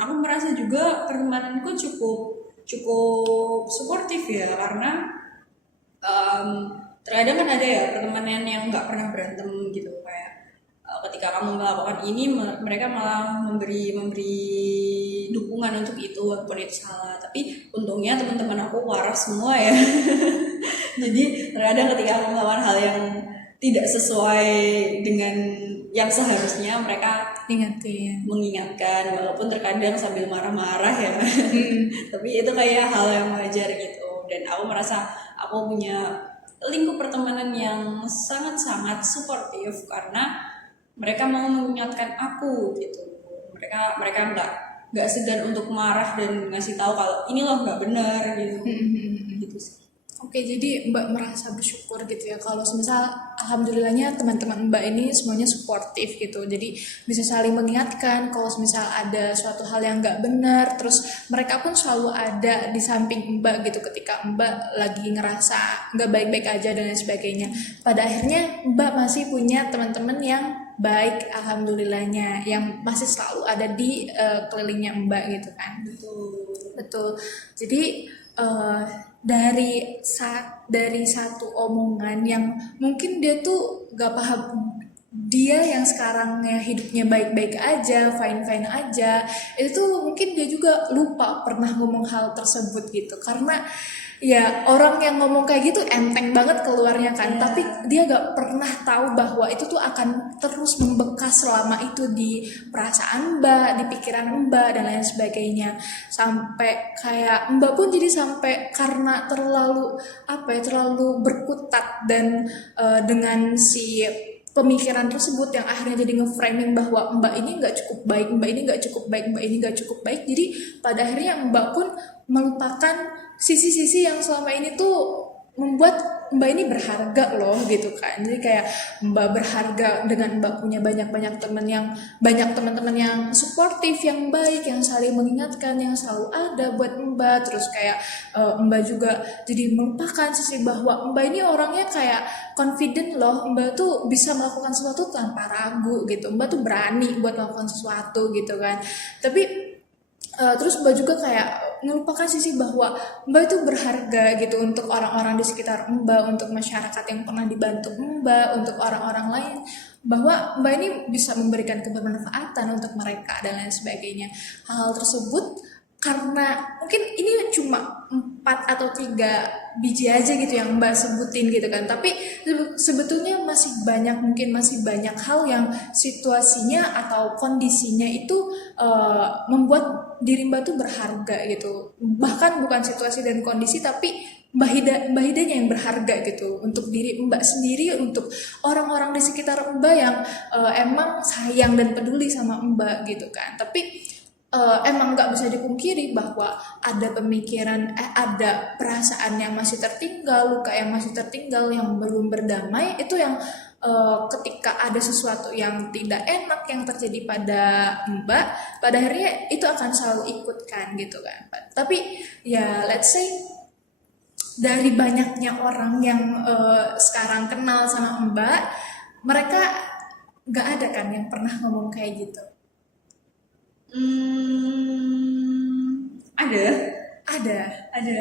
aku merasa juga pertemananku cukup suportif ya, karena terkadang kan ada ya pertemanan yang nggak pernah berantem gitu, kayak ketika kamu melakukan ini mereka malah memberi dukungan untuk itu walaupun itu salah. Tapi untungnya teman-teman aku waras semua ya. Jadi terkadang ketika aku melakukan hal yang tidak sesuai dengan yang seharusnya, mereka mengingatkan walaupun terkadang sambil marah-marah ya. Tapi itu kayak hal yang wajar gitu, dan aku merasa aku punya lingkup pertemanan yang sangat-sangat suportif karena mereka mau mengingatkan aku gitu. Mereka nggak segan untuk marah dan ngasih tahu kalau ini loh nggak benar gitu. Gitu sih. Oke, jadi Mbak merasa bersyukur gitu ya kalau misal alhamdulillahnya teman-teman Mbak ini semuanya suportif gitu. Jadi bisa saling mengingatkan kalau misal ada suatu hal yang nggak benar, terus mereka pun selalu ada di samping Mbak gitu ketika Mbak lagi ngerasa nggak baik-baik aja dan lain sebagainya. Pada akhirnya Mbak masih punya teman-teman yang baik alhamdulillahnya yang masih selalu ada di kelilingnya Mbak gitu kan. Betul. Betul. Jadi dari satu omongan yang mungkin dia tuh gak paham, dia yang sekarang ya hidupnya baik-baik aja, fine-fine aja, itu tuh mungkin dia juga lupa pernah ngomong hal tersebut gitu. Karena ya orang yang ngomong kayak gitu enteng banget keluarnya kan, Iya. tapi dia gak pernah tahu bahwa itu tuh akan terus membekas selama itu di perasaan Mbak, di pikiran Mbak dan lain sebagainya. Sampai kayak Mbak pun jadi sampai karena terlalu terlalu berkutat dan dengan si pemikiran tersebut yang akhirnya jadi nge-framing bahwa Mbak ini nggak cukup baik, Mbak ini nggak cukup baik, Mbak ini nggak cukup baik. Jadi pada akhirnya Mbak pun melupakan sisi-sisi yang selama ini tuh membuat Mbak ini berharga loh gitu kan. Jadi kayak Mbak berharga dengan Mbak punya banyak teman-teman yang suportif, yang baik, yang saling mengingatkan, yang selalu ada buat Mbak. Terus kayak Mbak juga jadi melupakan sisi bahwa Mbak ini orangnya kayak confident loh. Mbak tuh bisa melakukan sesuatu tanpa ragu gitu. Mbak tuh berani buat melakukan sesuatu gitu kan. Tapi terus Mbak juga kayak melupakan sisi bahwa Mbak itu berharga gitu untuk orang-orang di sekitar Mbak, untuk masyarakat yang pernah dibantu Mbak, untuk orang-orang lain, bahwa Mbak ini bisa memberikan kebermanfaatan untuk mereka dan lain sebagainya. Hal tersebut karena mungkin ini cuma 4 atau 3 biji aja gitu yang Mbak sebutin gitu kan, tapi sebetulnya masih banyak hal yang situasinya atau kondisinya itu membuat diri Mbak tuh berharga gitu. Bahkan bukan situasi dan kondisi, tapi Mbak Hidanya yang berharga gitu untuk diri Mbak sendiri, untuk orang-orang di sekitar Mbak yang emang sayang dan peduli sama Mbak gitu kan. Tapi emang nggak bisa dipungkiri bahwa ada pemikiran, ada perasaan yang masih tertinggal, luka yang masih tertinggal, yang belum berdamai. Itu yang ketika ada sesuatu yang tidak enak yang terjadi pada Mbak, pada akhirnya itu akan selalu ikutkan gitu kan. Tapi ya let's say dari banyaknya orang yang sekarang kenal sama Mbak, mereka nggak ada kan yang pernah ngomong kayak gitu. Ada. Ada. Ada.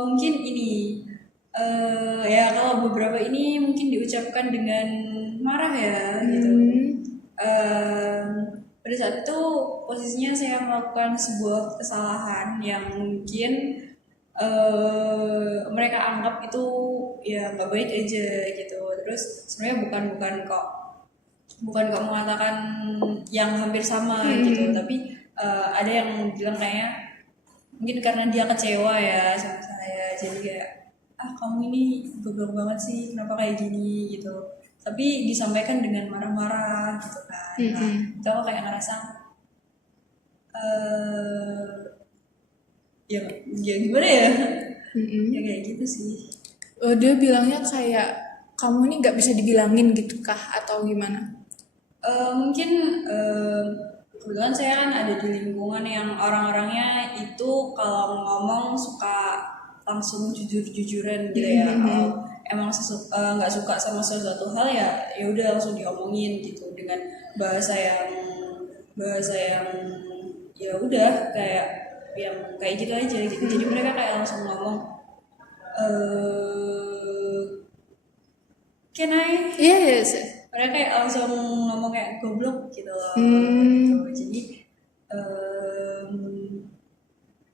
Mungkin ini ya kalau beberapa ini mungkin diucapkan dengan marah ya gitu. Pada saat itu posisinya saya melakukan sebuah kesalahan yang mungkin mereka anggap itu ya nggak baik aja gitu. Terus sebenarnya bukan kok mengatakan yang hampir sama gitu, tapi ada yang bilang kayaknya mungkin karena dia kecewa ya sama saya, jadi kayak kamu ini goblok banget sih, kenapa kayak gini gitu, tapi disampaikan dengan marah-marah gitu kan. Nah, itu aku kayak ngerasa ya gimana ya, ya kayak gitu sih. Dia bilangnya kayak kamu ini nggak bisa dibilangin gitu kah atau gimana? Mungkin kebetulan saya kan ada di lingkungan yang orang-orangnya itu kalau ngomong suka langsung jujur-jujuran gitu ya. Kalau emang nggak suka sama sesuatu hal ya udah langsung diomongin gitu dengan bahasa yang ya udah kayak yang kayak gitu aja gitu. Jadi mereka kayak langsung ngomong can I? Yes. Mereka kayak langsung ngomong kayak goblok gitu loh. Gitu. Jadi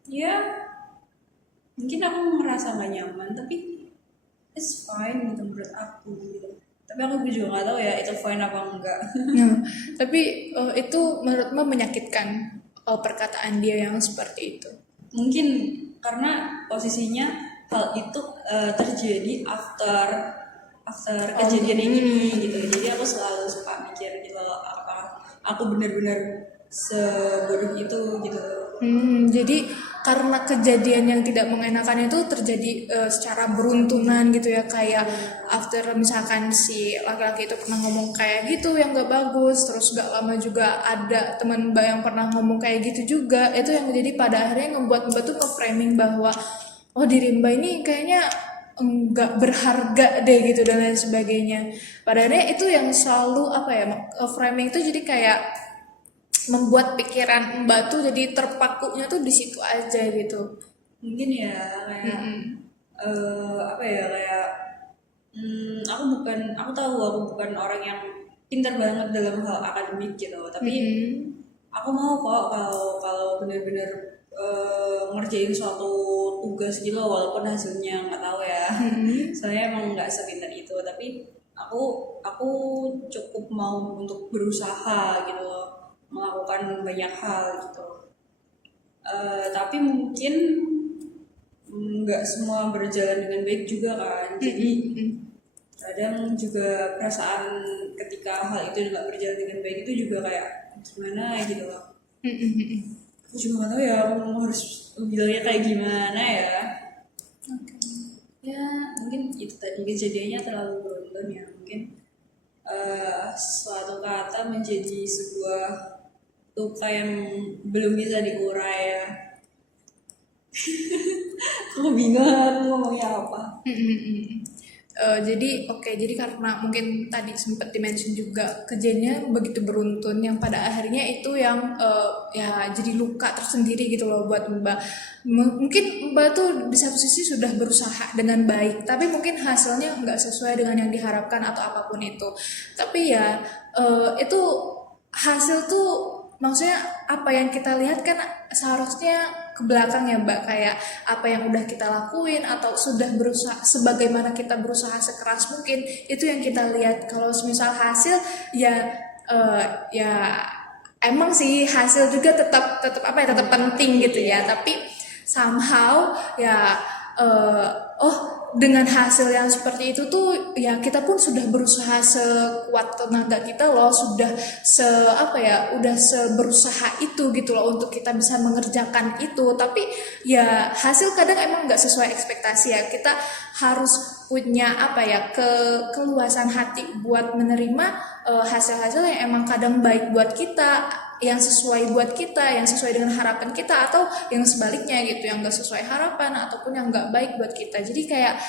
ya mungkin aku merasa gak nyaman, tapi it's fine gitu menurut aku gitu. Tapi aku juga nggak tahu ya itu fine apa enggak. Tapi itu menurut Mbak menyakitkan perkataan dia yang seperti itu. Mungkin karena posisinya hal itu terjadi after kejadian ini gitu. Jadi aku selalu suka mikir gitu loh, apa aku benar-benar sebodoh itu gitu. Jadi karena kejadian yang tidak mengenakan itu terjadi secara beruntungan gitu ya, kayak after misalkan si laki-laki itu pernah ngomong kayak gitu yang gak bagus, terus gak lama juga ada teman Mbak yang pernah ngomong kayak gitu juga, itu yang jadi pada akhirnya ngebuat Mbak tuh nge-framing bahwa oh diri Mbak ini kayaknya enggak berharga deh gitu dan lain sebagainya. Padahal itu yang selalu apa ya, framing itu jadi kayak membuat pikiran Mbak tuh jadi terpakunya tuh di situ aja gitu. Mungkin ya kayak apa ya kayak aku tahu aku bukan orang yang pintar banget dalam hal akademik gitu, tapi aku mau kok kalau benar-benar ngerjain suatu tugas gitu walaupun hasilnya nggak tahu ya. Soalnya emang nggak sepintar itu, tapi aku cukup mau untuk berusaha gitu loh, melakukan banyak hal gitu. Tapi mungkin nggak semua berjalan dengan baik juga kan, jadi kadang juga perasaan ketika hal itu nggak berjalan dengan baik itu juga kayak gimana gitu loh. Aku juga nggak tahu ya aku harus bilangnya kayak gimana ya. Ya mungkin itu tadi kejadiannya terlalu beruntun ya, mungkin suatu kata menjadi sebuah luka yang belum bisa diurai ya. Aku bingung ngomongnya apa. Jadi karena mungkin tadi sempat dimention juga kejadiannya begitu beruntun yang pada akhirnya itu yang ya jadi luka tersendiri gitu loh buat Mbak. Mungkin Mbak tuh di satu sisi sudah berusaha dengan baik, tapi mungkin hasilnya nggak sesuai dengan yang diharapkan atau apapun itu. Tapi ya itu hasil tuh maksudnya apa yang kita lihat kan seharusnya ke belakang ya Mbak, kayak apa yang udah kita lakuin atau sudah berusaha sebagaimana kita berusaha sekeras mungkin itu yang kita lihat. Kalau misal hasil ya ya emang sih hasil juga tetap tetap apa ya, tetap penting gitu ya, tapi somehow ya oh dengan hasil yang seperti itu tuh ya kita pun sudah berusaha sekuat tenaga kita loh, sudah apa ya, udah seberusaha itu gitu loh untuk kita bisa mengerjakan itu, tapi ya hasil kadang emang nggak sesuai ekspektasi ya. Kita harus punya apa ya, keluasan hati buat menerima hasil-hasil yang emang kadang baik buat kita, yang sesuai buat kita, yang sesuai dengan harapan kita, atau yang sebaliknya gitu, yang gak sesuai harapan ataupun yang gak baik buat kita. Jadi kayak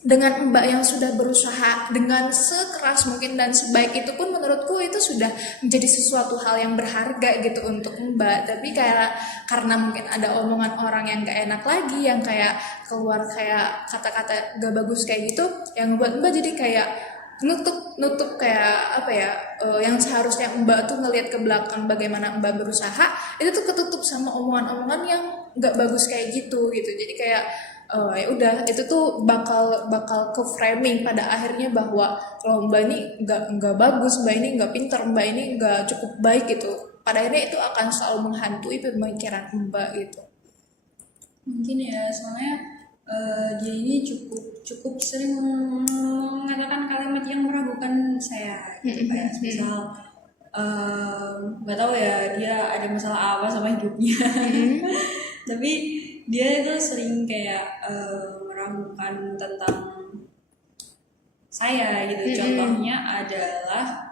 dengan Mbak yang sudah berusaha dengan sekeras mungkin dan sebaik itu pun menurutku itu sudah menjadi sesuatu hal yang berharga gitu untuk Mbak. Tapi kayak karena mungkin ada omongan orang yang gak enak lagi, yang kayak keluar kayak kata-kata gak bagus kayak gitu, yang buat Mbak jadi kayak nutup kayak apa ya, yang seharusnya Mbak tuh ngelihat ke belakang bagaimana Mbak berusaha, itu tuh ketutup sama omongan-omongan yang nggak bagus kayak gitu. Jadi kayak ya udah, itu tuh bakal ke framing pada akhirnya bahwa kalau Mbak ini nggak bagus, Mbak ini nggak pintar, Mbak ini nggak cukup baik gitu. Pada akhirnya itu akan selalu menghantui pemikiran Mbak gitu. Mungkin ya soalnya dia ini cukup sering mengatakan kalimat yang meragukan saya gitu, kayak misal nggak tahu ya dia ada masalah apa sama hidupnya. Tapi dia itu sering kayak meragukan tentang saya gitu. Contohnya adalah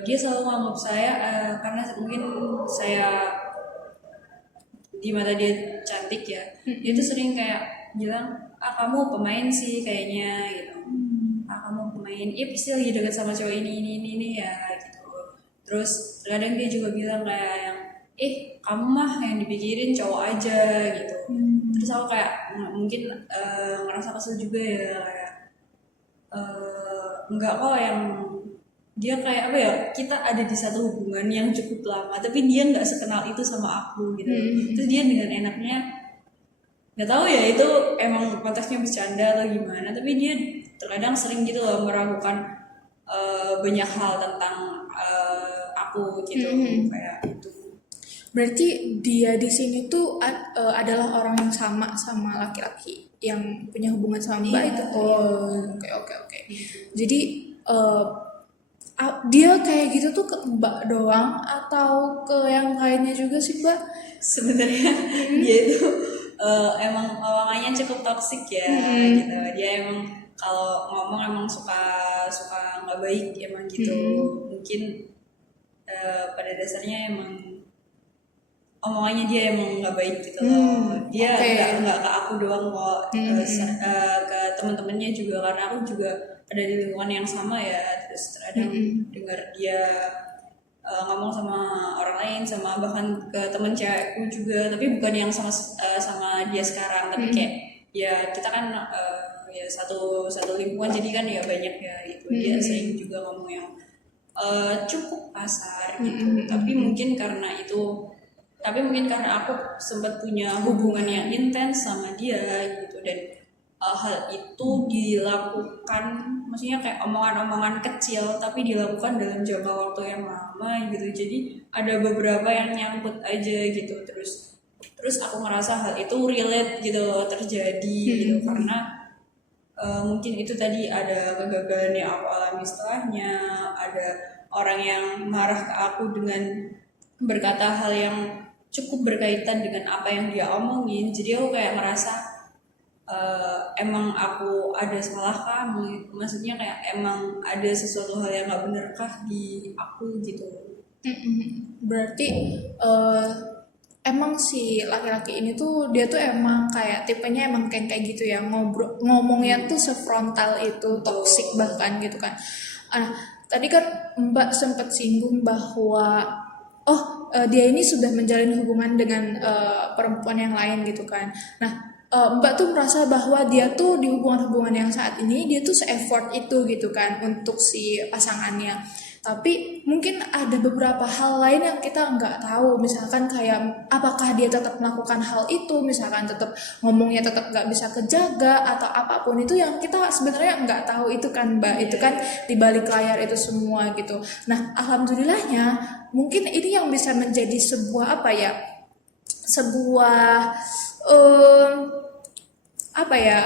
dia selalu menganggap saya karena mungkin saya di mata dia cantik ya, dia tuh sering kayak bilang, kamu pemain sih kayaknya gitu, kamu pemain, iya pasti lagi deket sama cowok ini ya gitu. Terus kadang dia juga bilang kayak yang kamu mah yang dipikirin cowok aja gitu. Terus aku kayak mungkin ngerasa kesel juga ya, kayak enggak kok, yang dia kayak apa ya, kita ada di satu hubungan yang cukup lama tapi dia nggak sekenal itu sama aku gitu. Terus dia dengan enaknya, nggak tahu ya itu emang konteksnya bercanda atau gimana, tapi dia terkadang sering gitu loh meragukan banyak hal tentang aku gitu. Kayak itu berarti dia di sini tuh adalah orang yang sama laki-laki yang punya hubungan sama Mbak itu. Oke. Jadi dia kayak gitu tuh ke Mbak doang atau ke yang lainnya juga sih Mbak? Sebenarnya dia itu emang lawangannya cukup toksik ya gitu. Dia emang kalau ngomong emang suka nggak baik emang gitu. Mungkin pada dasarnya emang omongannya dia emang nggak baik gitu loh. Dia oke. nggak ke aku doang kok, ke teman-temannya juga, karena aku juga ada di lingkungan yang sama ya. Terus terkadang dengar dia ngomong sama orang lain, sama bahkan ke temen cewekku juga, tapi bukan yang sama dia sekarang, tapi kayak ya kita kan ya satu lingkungan, jadi kan ya banyak ya itu. Dia sering juga ngomong yang cukup kasar gitu. Tapi mungkin karena aku sempat punya hubungan yang intens sama dia gitu, dan hal itu dilakukan, maksudnya kayak omongan-omongan kecil tapi dilakukan dalam jangka waktu yang lama gitu. Jadi ada beberapa yang nyangkut aja gitu, terus aku ngerasa hal itu relate gitu loh, terjadi gitu, karena mungkin itu tadi ada kegagalan yang aku alami setelahnya, ada orang yang marah ke aku dengan berkata hal yang cukup berkaitan dengan apa yang dia omongin. Jadi aku kayak ngerasa emang aku ada salah kah? Maksudnya kayak emang ada sesuatu hal yang gak bener kah di aku gitu. Berarti eh, emang si laki-laki ini tuh dia tuh emang kayak tipenya emang kayak gitu ya, ngomongnya tuh sefrontal itu, toksik bahkan gitu kan. Tadi kan Mbak sempat singgung bahwa dia ini sudah menjalin hubungan dengan perempuan yang lain gitu kan. Nah, Mbak tuh merasa bahwa dia tuh di hubungan-hubungan yang saat ini dia tuh se-effort itu gitu kan untuk si pasangannya. Tapi mungkin ada beberapa hal lain yang kita nggak tahu, misalkan kayak apakah dia tetap melakukan hal itu, misalkan tetap ngomongnya tetap nggak bisa kejaga atau apapun itu yang kita sebenarnya nggak tahu itu kan Mbak, itu kan di balik layar itu semua gitu. Nah, alhamdulillahnya mungkin ini yang bisa menjadi sebuah apa ya, sebuah apa ya,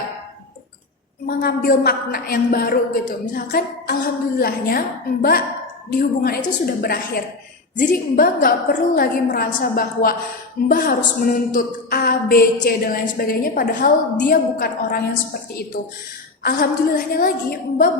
mengambil makna yang baru gitu. Misalkan alhamdulillahnya Mbak di hubungan itu sudah berakhir. Jadi Mbak nggak perlu lagi merasa bahwa Mbak harus menuntut A, B, C dan lain sebagainya, padahal dia bukan orang yang seperti itu. Alhamdulillahnya lagi Mbak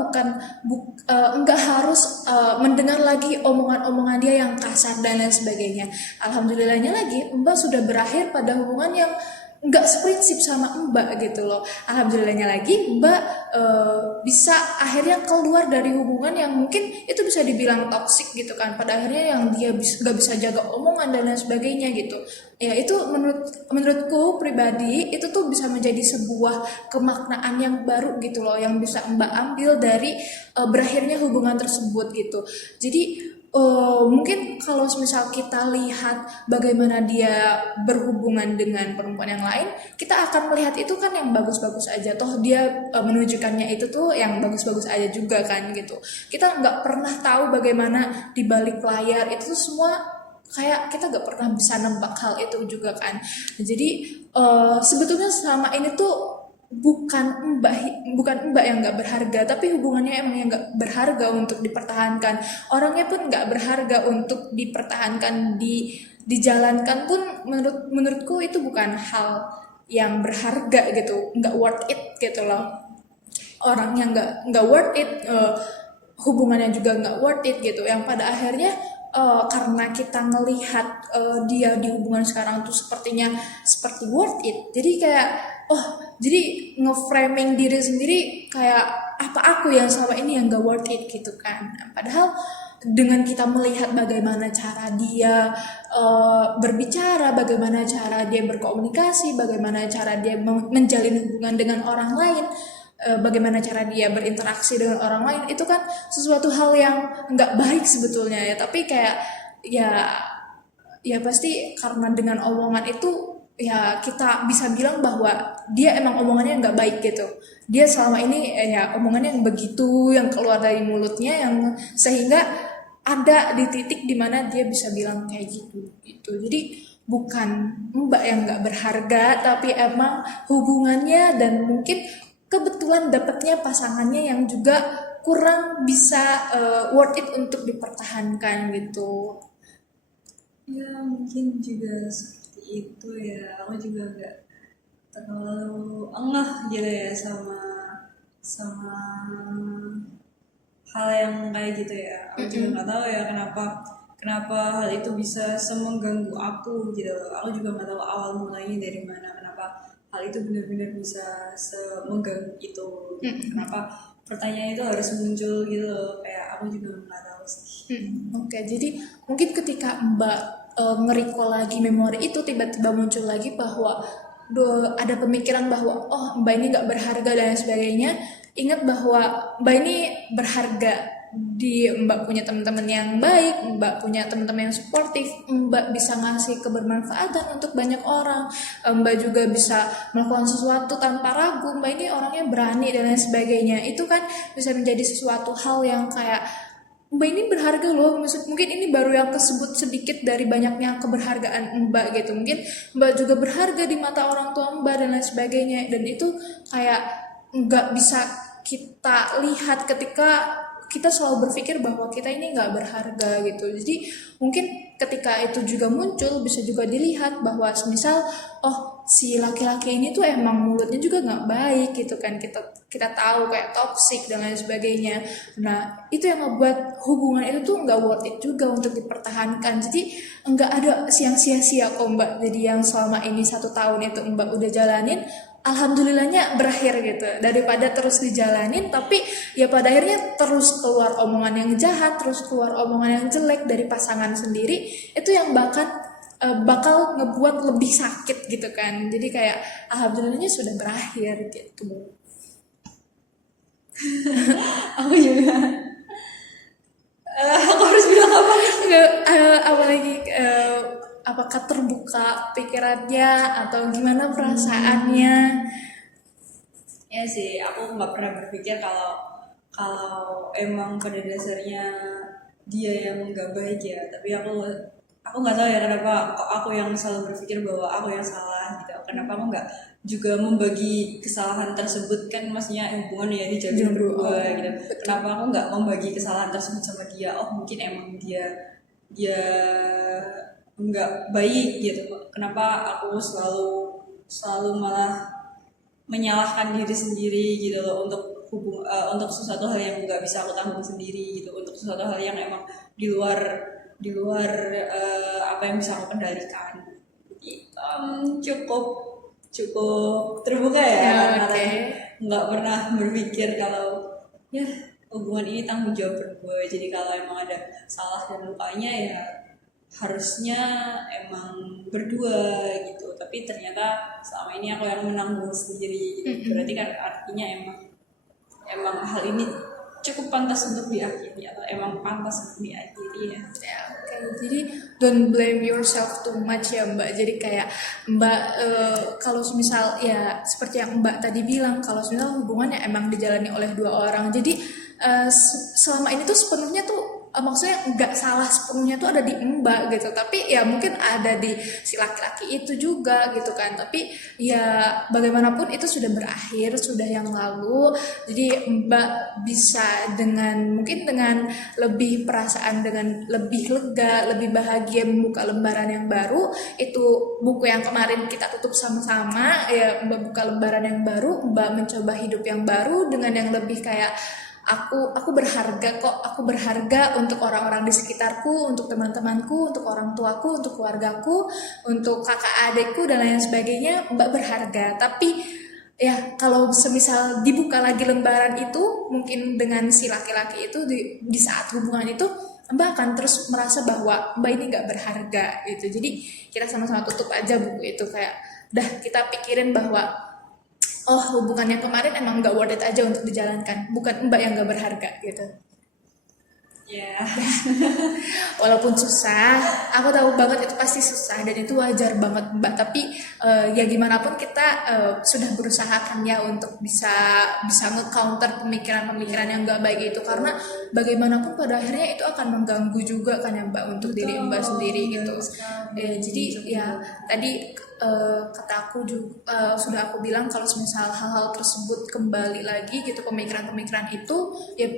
nggak harus mendengar lagi omongan-omongan dia yang kasar dan lain sebagainya. Alhamdulillahnya lagi Mbak sudah berakhir pada hubungan yang nggak seprinsip sama Mbak gitu loh. Alhamdulillahnya lagi Mbak bisa akhirnya keluar dari hubungan yang mungkin itu bisa dibilang toksik gitu kan, pada akhirnya yang dia nggak bisa jaga omongan dan lain sebagainya gitu ya. Itu menurutku pribadi itu tuh bisa menjadi sebuah kemaknaan yang baru gitu loh, yang bisa Mbak ambil dari berakhirnya hubungan tersebut gitu. Jadi mungkin kalau misal kita lihat bagaimana dia berhubungan dengan perempuan yang lain, kita akan melihat itu kan yang bagus-bagus aja. Toh dia menunjukkannya itu tuh yang bagus-bagus aja juga kan gitu. Kita nggak pernah tahu bagaimana di balik layar itu tuh semua, kayak kita nggak pernah bisa nebak hal itu juga kan. Jadi sebetulnya selama ini tuh bukan mbak yang nggak berharga, tapi hubungannya emang yang nggak berharga untuk dipertahankan, orangnya pun nggak berharga untuk dipertahankan, dijalankan pun menurutku itu bukan hal yang berharga gitu, nggak worth it gitu loh. Orangnya nggak worth it, hubungannya juga nggak worth it gitu, yang pada akhirnya karena kita ngelihat dia di hubungan sekarang tuh sepertinya seperti worth it, jadi kayak jadi nge-framing diri sendiri kayak apa aku yang selama ini yang gak worth it gitu kan. Padahal dengan kita melihat bagaimana cara dia berbicara, bagaimana cara dia berkomunikasi, bagaimana cara dia menjalin hubungan dengan orang lain, bagaimana cara dia berinteraksi dengan orang lain, itu kan sesuatu hal yang nggak baik sebetulnya ya. Tapi kayak ya pasti karena dengan omongan itu ya kita bisa bilang bahwa dia emang omongannya nggak baik gitu. Dia selama ini ya omongannya yang begitu, yang keluar dari mulutnya, yang sehingga ada di titik dimana dia bisa bilang kayak gitu. Jadi bukan mbak yang nggak berharga, tapi emang hubungannya dan mungkin kebetulan dapatnya pasangannya yang juga kurang bisa worth it untuk dipertahankan gitu. Ya mungkin juga seperti itu ya. Aku juga nggak terlalu engah gitu ya sama sama hal yang kayak gitu ya. Aku juga nggak tahu ya kenapa kenapa hal itu bisa semengganggu aku gitu loh. Aku juga nggak tahu awal mulanya dari mana, kenapa hal itu benar-benar bisa semengganggu itu gitu. Kenapa pertanyaan itu harus muncul gitu loh, kayak aku juga nggak tahu sih. Oke, jadi mungkin ketika Mbak nge-recall lagi memori itu, tiba-tiba muncul lagi bahwa ada pemikiran bahwa oh Mbak ini nggak berharga dan lain sebagainya. Ingat bahwa Mbak ini berharga, Mbak punya teman-teman yang baik, Mbak punya teman-teman yang suportif, Mbak bisa ngasih kebermanfaatan untuk banyak orang, Mbak juga bisa melakukan sesuatu tanpa ragu, Mbak ini orangnya berani dan lain sebagainya. Itu kan bisa menjadi sesuatu hal yang kayak Mbak ini berharga loh. Mungkin ini baru yang tersebut sedikit dari banyaknya keberhargaan Mbak gitu. Mungkin Mbak juga berharga di mata orang tua Mbak dan lain sebagainya. Dan itu kayak nggak bisa kita lihat ketika kita selalu berpikir bahwa kita ini nggak berharga gitu. Jadi mungkin ketika itu juga muncul, bisa juga dilihat bahwa misal oh si laki-laki ini tuh emang mulutnya juga nggak baik gitu kan, kita tahu kayak toxic dan lain sebagainya. Nah itu yang membuat hubungan itu tuh nggak worth it juga untuk dipertahankan. Jadi nggak ada yang sia-sia kok Mbak. Jadi yang selama ini 1 tahun itu Mbak udah jalanin, alhamdulillahnya berakhir gitu, daripada terus dijalanin tapi ya pada akhirnya terus keluar omongan yang jahat, terus keluar omongan yang jelek dari pasangan sendiri, itu yang bakal ngebuat lebih sakit gitu kan. Jadi kayak alhamdulillahnya sudah berakhir gitu. Aku juga aku harus bilang apa? Apalagi apakah terbuka pikirannya atau gimana perasaannya? Ya sih, aku nggak pernah berpikir kalau emang pada dasarnya dia yang nggak baik ya. Tapi aku nggak tahu ya kenapa kok aku yang selalu berpikir bahwa aku yang salah gitu. Kenapa aku nggak juga membagi kesalahan tersebut, kan maksudnya hubungan ya dijalin berdua gitu. Kenapa aku nggak membagi kesalahan tersebut sama dia? Oh mungkin emang dia nggak baik gitu. Kenapa aku selalu malah menyalahkan diri sendiri gitu loh untuk sesuatu hal yang nggak bisa aku tanggung sendiri gitu, untuk sesuatu hal yang emang di luar apa yang bisa aku kendalikan gitu. Cukup terbuka ya, karena tadi nggak pernah berpikir kalau ya hubungan ini tanggung jawab berdua. Jadi kalau emang ada salah dan lukanya ya harusnya emang berdua gitu, tapi ternyata selama ini aku yang menanggung sendiri gitu. Berarti kan artinya emang hal ini cukup pantas untuk diakhiri, atau emang pantas untuk diakhiri ya. Jadi don't blame yourself too much ya Mbak. Jadi kayak Mbak kalau misal ya seperti yang Mbak tadi bilang, kalau misal hubungannya emang dijalani oleh 2 orang, jadi selama ini tuh sepenuhnya tuh maksudnya nggak salah sepenuhnya tuh ada di Mbak gitu, tapi ya mungkin ada di si laki-laki itu juga gitu kan. Tapi ya bagaimanapun itu sudah berakhir, sudah yang lalu. Jadi Mbak bisa mungkin dengan lebih perasaan, dengan lebih lega, lebih bahagia membuka lembaran yang baru. Itu buku yang kemarin kita tutup sama-sama ya, Mbak buka lembaran yang baru, Mbak mencoba hidup yang baru dengan yang lebih kayak aku berharga kok, aku berharga untuk orang-orang di sekitarku, untuk teman-temanku, untuk orang tuaku, untuk keluargaku, untuk kakak adekku dan lain sebagainya. Mbak berharga. Tapi ya kalau semisal dibuka lagi lembaran itu, mungkin dengan si laki-laki itu di saat hubungan itu Mbak akan terus merasa bahwa Mbak ini nggak berharga gitu. Jadi kita sama-sama tutup aja buku itu, kayak dah kita pikirin bahwa oh hubungan yang kemarin emang gak worth it aja untuk dijalankan, bukan Mbak yang gak berharga gitu. Ya. Walaupun susah, aku tahu banget itu pasti susah dan itu wajar banget Mbak. Tapi ya gimana pun kita sudah berusaha kan ya untuk bisa nge-counter pemikiran-pemikiran yang gak baik itu, karena bagaimanapun pada akhirnya itu akan mengganggu juga kan ya Mbak untuk diri Mbak sendiri gitu. Jadi ya tadi kata aku juga sudah aku bilang kalau misal hal-hal tersebut kembali lagi gitu, pemikiran-pemikiran itu ya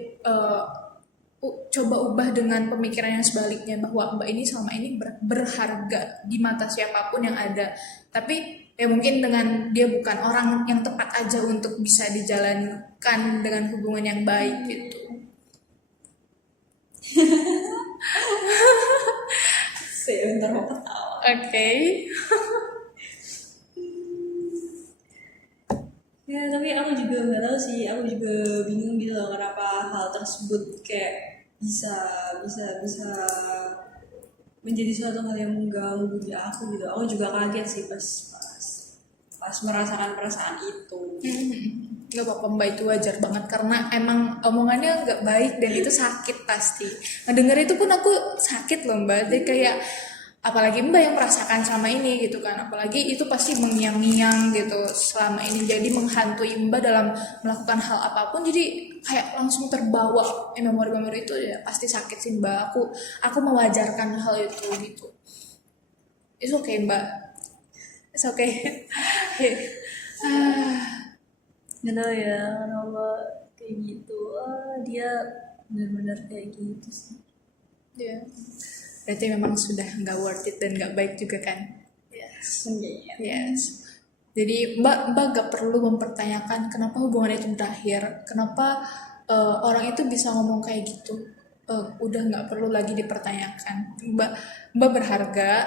coba ubah dengan pemikiran yang sebaliknya, bahwa Mbak ini selama ini berharga di mata siapapun yang ada. Tapi ya mungkin dengan dia bukan orang yang tepat aja untuk bisa dijalankan dengan hubungan yang baik gitu. Saya bentar mau ketawa. Oke. Ya tapi aku juga nggak tahu sih, aku juga bingung gitu loh kenapa hal tersebut kayak bisa bisa menjadi suatu hal yang mengganggu di aku gitu. Aku juga kaget sih pas merasakan perasaan itu. Gak apa-apa Mbak, itu wajar banget karena emang omongannya nggak baik dan itu sakit pasti. Ngedenger itu pun aku sakit loh Mbak, jadi kayak apalagi Mbak yang merasakan selama ini gitu kan, apalagi itu pasti mengiang-ngiang gitu selama ini, jadi menghantui Mbak dalam melakukan hal apapun, jadi kayak langsung terbawa memori-memori itu, ya pasti sakit sih Mbak. Aku mewajarkan hal itu gitu. It's okay Mbak, it's okay. Nggak tahu ya kenapa kayak gitu. Dia benar-benar kayak gitu sih. Ya, berarti memang sudah nggak worth it dan nggak baik juga kan? Yes. Yes. Jadi Mbak gak perlu mempertanyakan kenapa hubungan itu berakhir, kenapa orang itu bisa ngomong kayak gitu. Udah nggak perlu lagi dipertanyakan. Mbak berharga,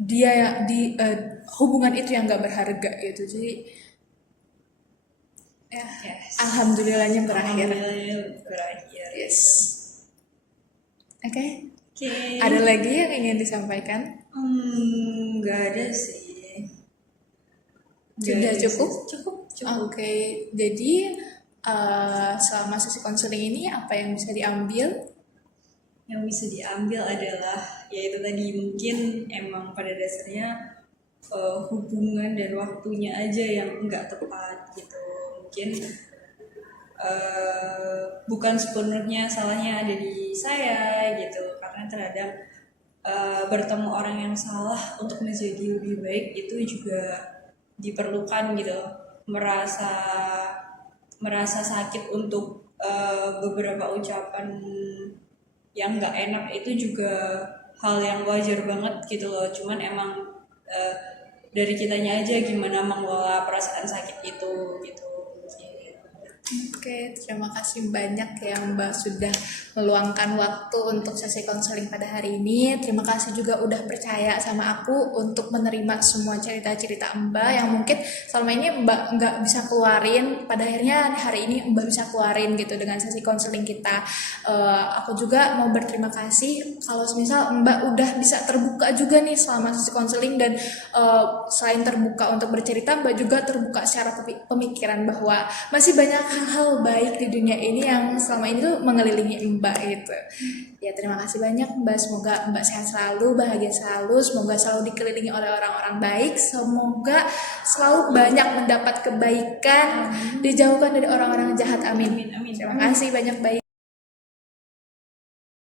dia di hubungan itu yang nggak berharga gitu. Jadi ya, Yes. alhamdulillahnya berakhir. Alhamdulillah berakhir. Yes. Oke. Oke. Ada lagi yang ingin disampaikan? Nggak ada sih. Sudah cukup? Cukup. Oke, jadi selama sesi konseling ini apa yang bisa diambil? Yang bisa diambil adalah yaitu tadi mungkin emang pada dasarnya hubungan dan waktunya aja yang nggak tepat gitu. Mungkin bukan sepenuhnya salahnya ada di saya gitu, karena terhadap bertemu orang yang salah untuk menjadi lebih baik itu juga diperlukan gitu. Merasa sakit untuk beberapa ucapan yang nggak enak itu juga hal yang wajar banget gitu loh. Cuman emang dari kitanya aja gimana mengelola perasaan sakit itu gitu. Oke, terima kasih banyak ya Mbak sudah meluangkan waktu untuk sesi konseling pada hari ini. Terima kasih juga udah percaya sama aku untuk menerima semua cerita-cerita Mbak yang mungkin selama ini Mbak nggak bisa keluarin. Pada akhirnya hari ini Mbak bisa keluarin gitu dengan sesi konseling kita. Aku juga mau berterima kasih kalau misal Mbak udah bisa terbuka juga nih selama sesi konseling, dan selain terbuka untuk bercerita, Mbak juga terbuka secara pemikiran bahwa masih banyak hal-hal baik di dunia ini yang selama ini tuh mengelilingi Mbak gitu. Ya terima kasih banyak Mbak, semoga Mbak sehat selalu, bahagia selalu, semoga selalu dikelilingi oleh orang-orang baik, semoga selalu banyak mendapat kebaikan, dijauhkan dari orang-orang jahat, amin. Amin. Terima kasih banyak Mbak.